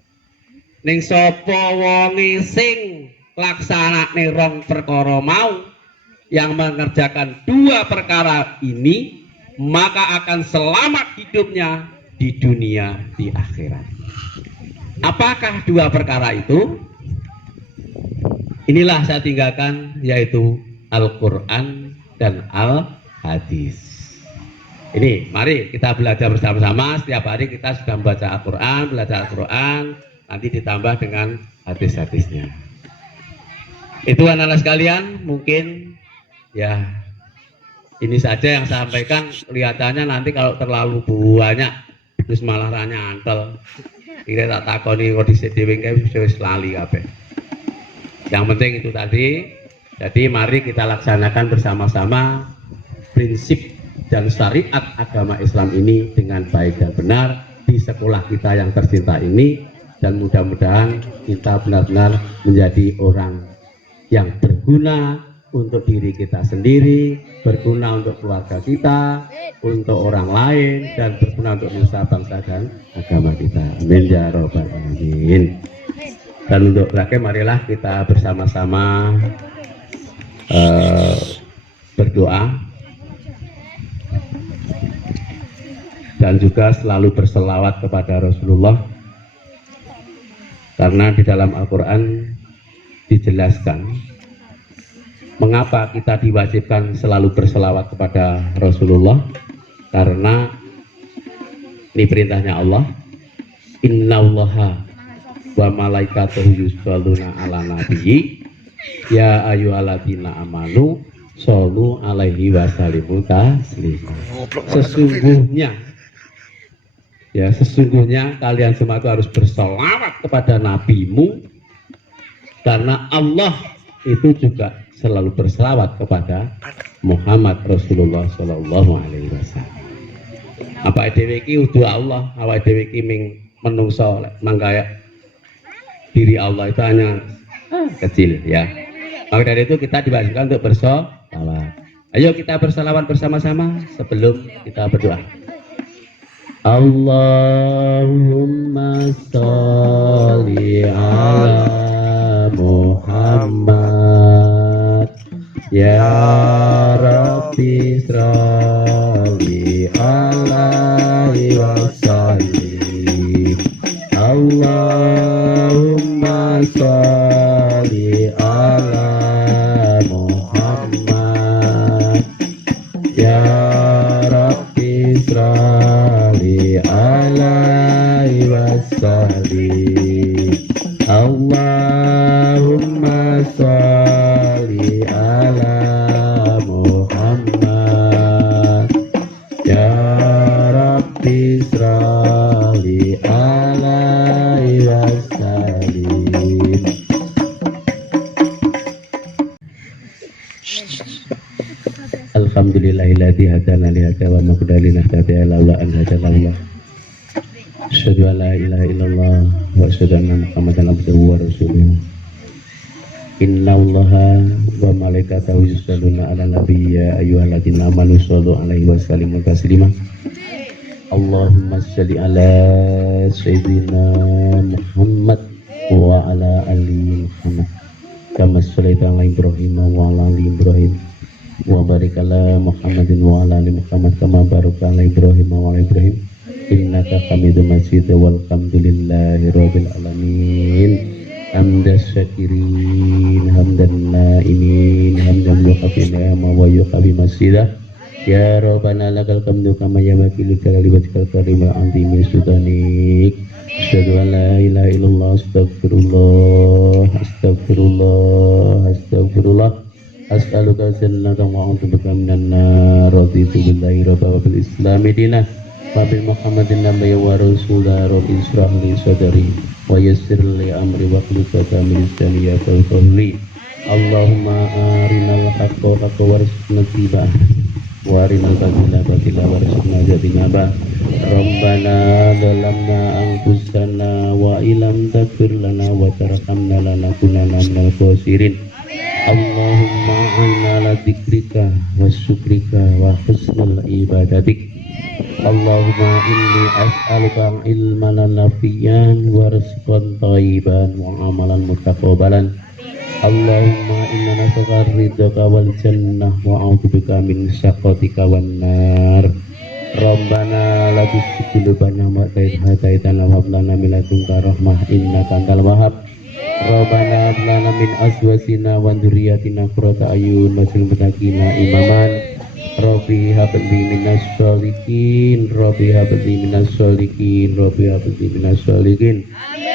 Ning sapa wonge sing laksanane rong perkara mau, yang mengerjakan dua perkara ini, maka akan selamat hidupnya di dunia, di akhirat. Apakah dua perkara itu? Inilah saya tinggalkan, yaitu Al-Quran dan Al-Hadis. Ini, mari kita belajar bersama-sama. Setiap hari kita sudah membaca Al-Quran, belajar Al-Quran, nanti ditambah dengan hadis-hadisnya. Itu anak-anak sekalian, mungkin ya ini saja yang saya sampaikan. Kelihatannya nanti kalau terlalu banyak terus malah ranya antel. Kira tak takoni kok dhisik dhewe wis lali kabeh. Yang penting itu tadi. Jadi mari kita laksanakan bersama-sama prinsip dan syariat agama Islam ini dengan baik dan benar di sekolah kita yang tercinta ini, dan mudah-mudahan kita benar-benar menjadi orang yang berguna untuk diri kita sendiri, berguna untuk keluarga kita, untuk orang lain, dan berguna untuk nusa bangsa dan agama kita. Amin ya robbal alamin. Dan untuk terakhir, marilah kita bersama-sama berdoa dan juga selalu berselawat kepada Rasulullah, karena di dalam Al-Quran dijelaskan mengapa kita diwajibkan selalu berselawat kepada Rasulullah. Karena ini perintahnya Allah, innallaha wa malaikatahu yusholluna ala nabiyyi ya ayyuhalladzina amanu shollu alaihi wasallimu taslima. Sesungguhnya kalian semua itu harus berselawat kepada nabimu, karena Allah itu juga selalu berselawat kepada Muhammad Rasulullah Sallallahu Alaihi Wasallam. Apa dhewe iki udu Allah, awake dhewe iki menungso manggaya diri Allah itu hanya kecil ya. Maka dari itu kita diwajibkan untuk bersolawat. Ayo kita bersolawat bersama-sama sebelum kita berdoa. Allahumma sholli ala Muhammad ya Rabbi sholli alaihi wasallim. Allahumma sholli ala Muhammad ya Rabbi sholli alaihi wasallim. Allahumma sholli ala Muhammad ya Rabbi sholli alaihi wasallim. Alhamdulillahilladzi hadana li hadza wa ma kunna linahtadiya laula an hadana Allah. Asyhadu an la ilaha illallah wa asyhadu anna Muhammadan abduhu wa rasuluh. Innallaha wa malaikatahu yusholluna 'alan nabi ya ayyuhalladzina amanu shollu 'alaihi wa sallimu taslima. Allahumma shalli ala sayyidina Muhammad wa ala ali Muhammad kama shallaita ala Ibrahim wa ala ali Ibrahim wa barik ala Muhammadin wa ala ali Muhammad kama barakta ala Ibrahim wa ala Ibrahim innaka Hamidum Majid walhamdulillahi rabbil alamin. Hamdan syakirin, hamdan naimin, hamdan yukafi ni'ama wa yukafi masidah. Ya Rabbana lakal hamdu kama yabaki likal libatikal karimah anti min sultanik. Asyhadu an la ilaha illallah, astagfirullah, astagfirullah, astagfirullah. As'aluka jannata wa a'udzubika minan nar. Raditu billahi rabban wa bil islami dinah wa bil Muhammadin nabiyyan wa rasulah. Rabbi israh li sadri wa yassir li amri wa hlul 'uqdatam min lisani yafqahu qawli. Allahumma arinal haqqa haqqan warzuqna ittiba'ah wa arinal batila batila warzuqna ijtinabah. Rabbana zalamna anfusana wa illam taghfir lana wa tarhamna lanakunanna minal khasirin. Allahumma a'inna ala dzikrika wa syukrika wa husnul ibadatik. Allahumma inni as'aluka ilman nafi'an wa rizqan thayyiban wa amalan mutaqabbalan. Allahumma inna nas'aluka ridhaka wal jannah wa a'udzubika min sakhatika wan nar. Rabbana la tuzigh qulubana ba'da idh hadaytana wa hab lana min ladunka rahmah innaka antal wahhab. Rabbana hab lana min azwajina wa dzurriyyatina qurrata a'yun waj'alna lil muttaqina imaman. Rabbi habli minas sholihin, Rabbi habli minas sholihin, Rabbi habli minas sholihin.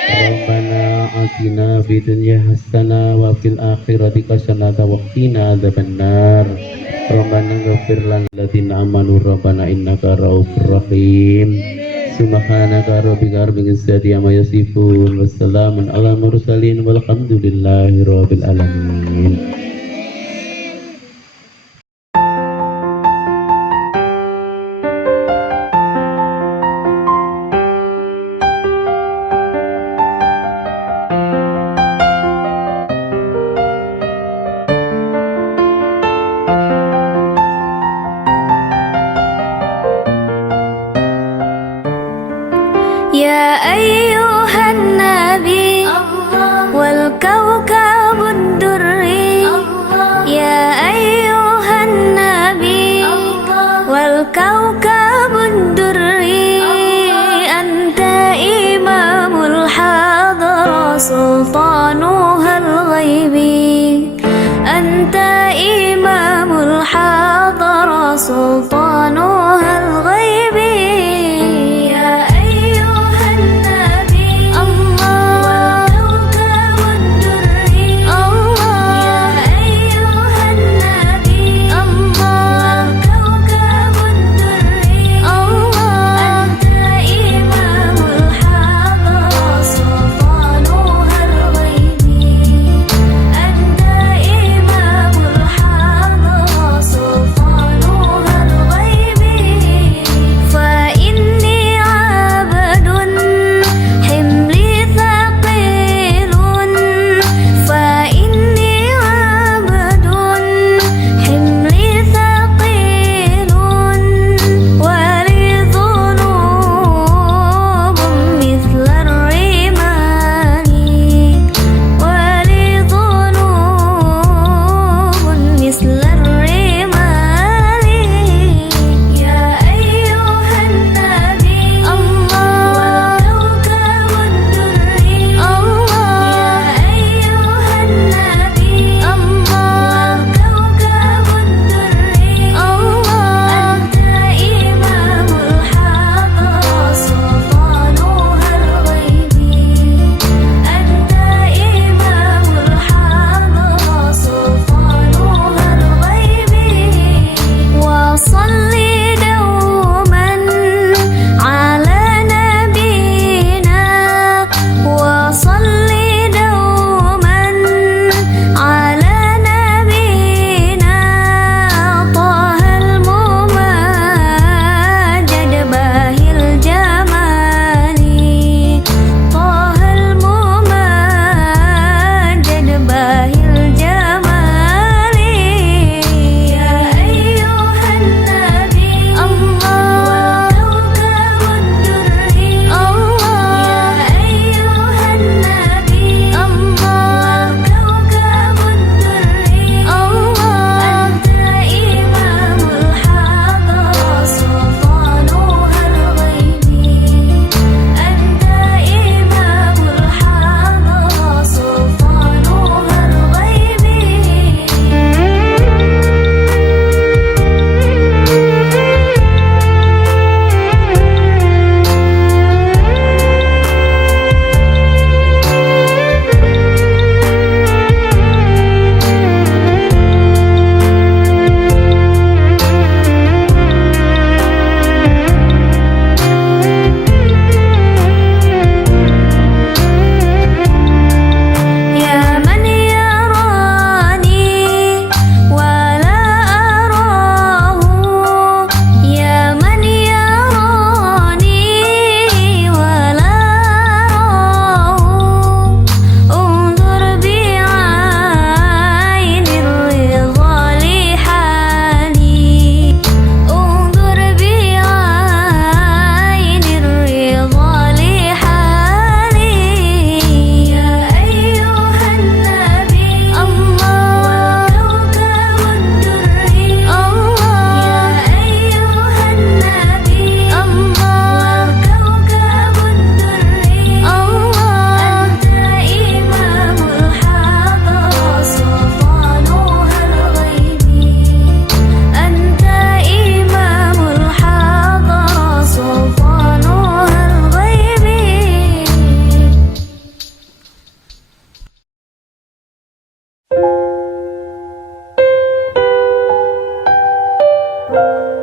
Rabbana atina fid dunya hasanah wa fil akhirati hasanah wa qina adzabannar. Rabbana ighfir lana alladziina amanu rabbana innaka ra'ufur rahim. Subhanaka rabbika rabbil izzati amma yasifun wa salamun alal mursalin walhamdulillahi rabbil alamin. يا أيها النبي والكوكب الدري يا أيها النبي والكوكب الدري أنت إمام الحضرة سلطانها الغيبي أنت إمام الحضرة سلطانها الغيبي Thank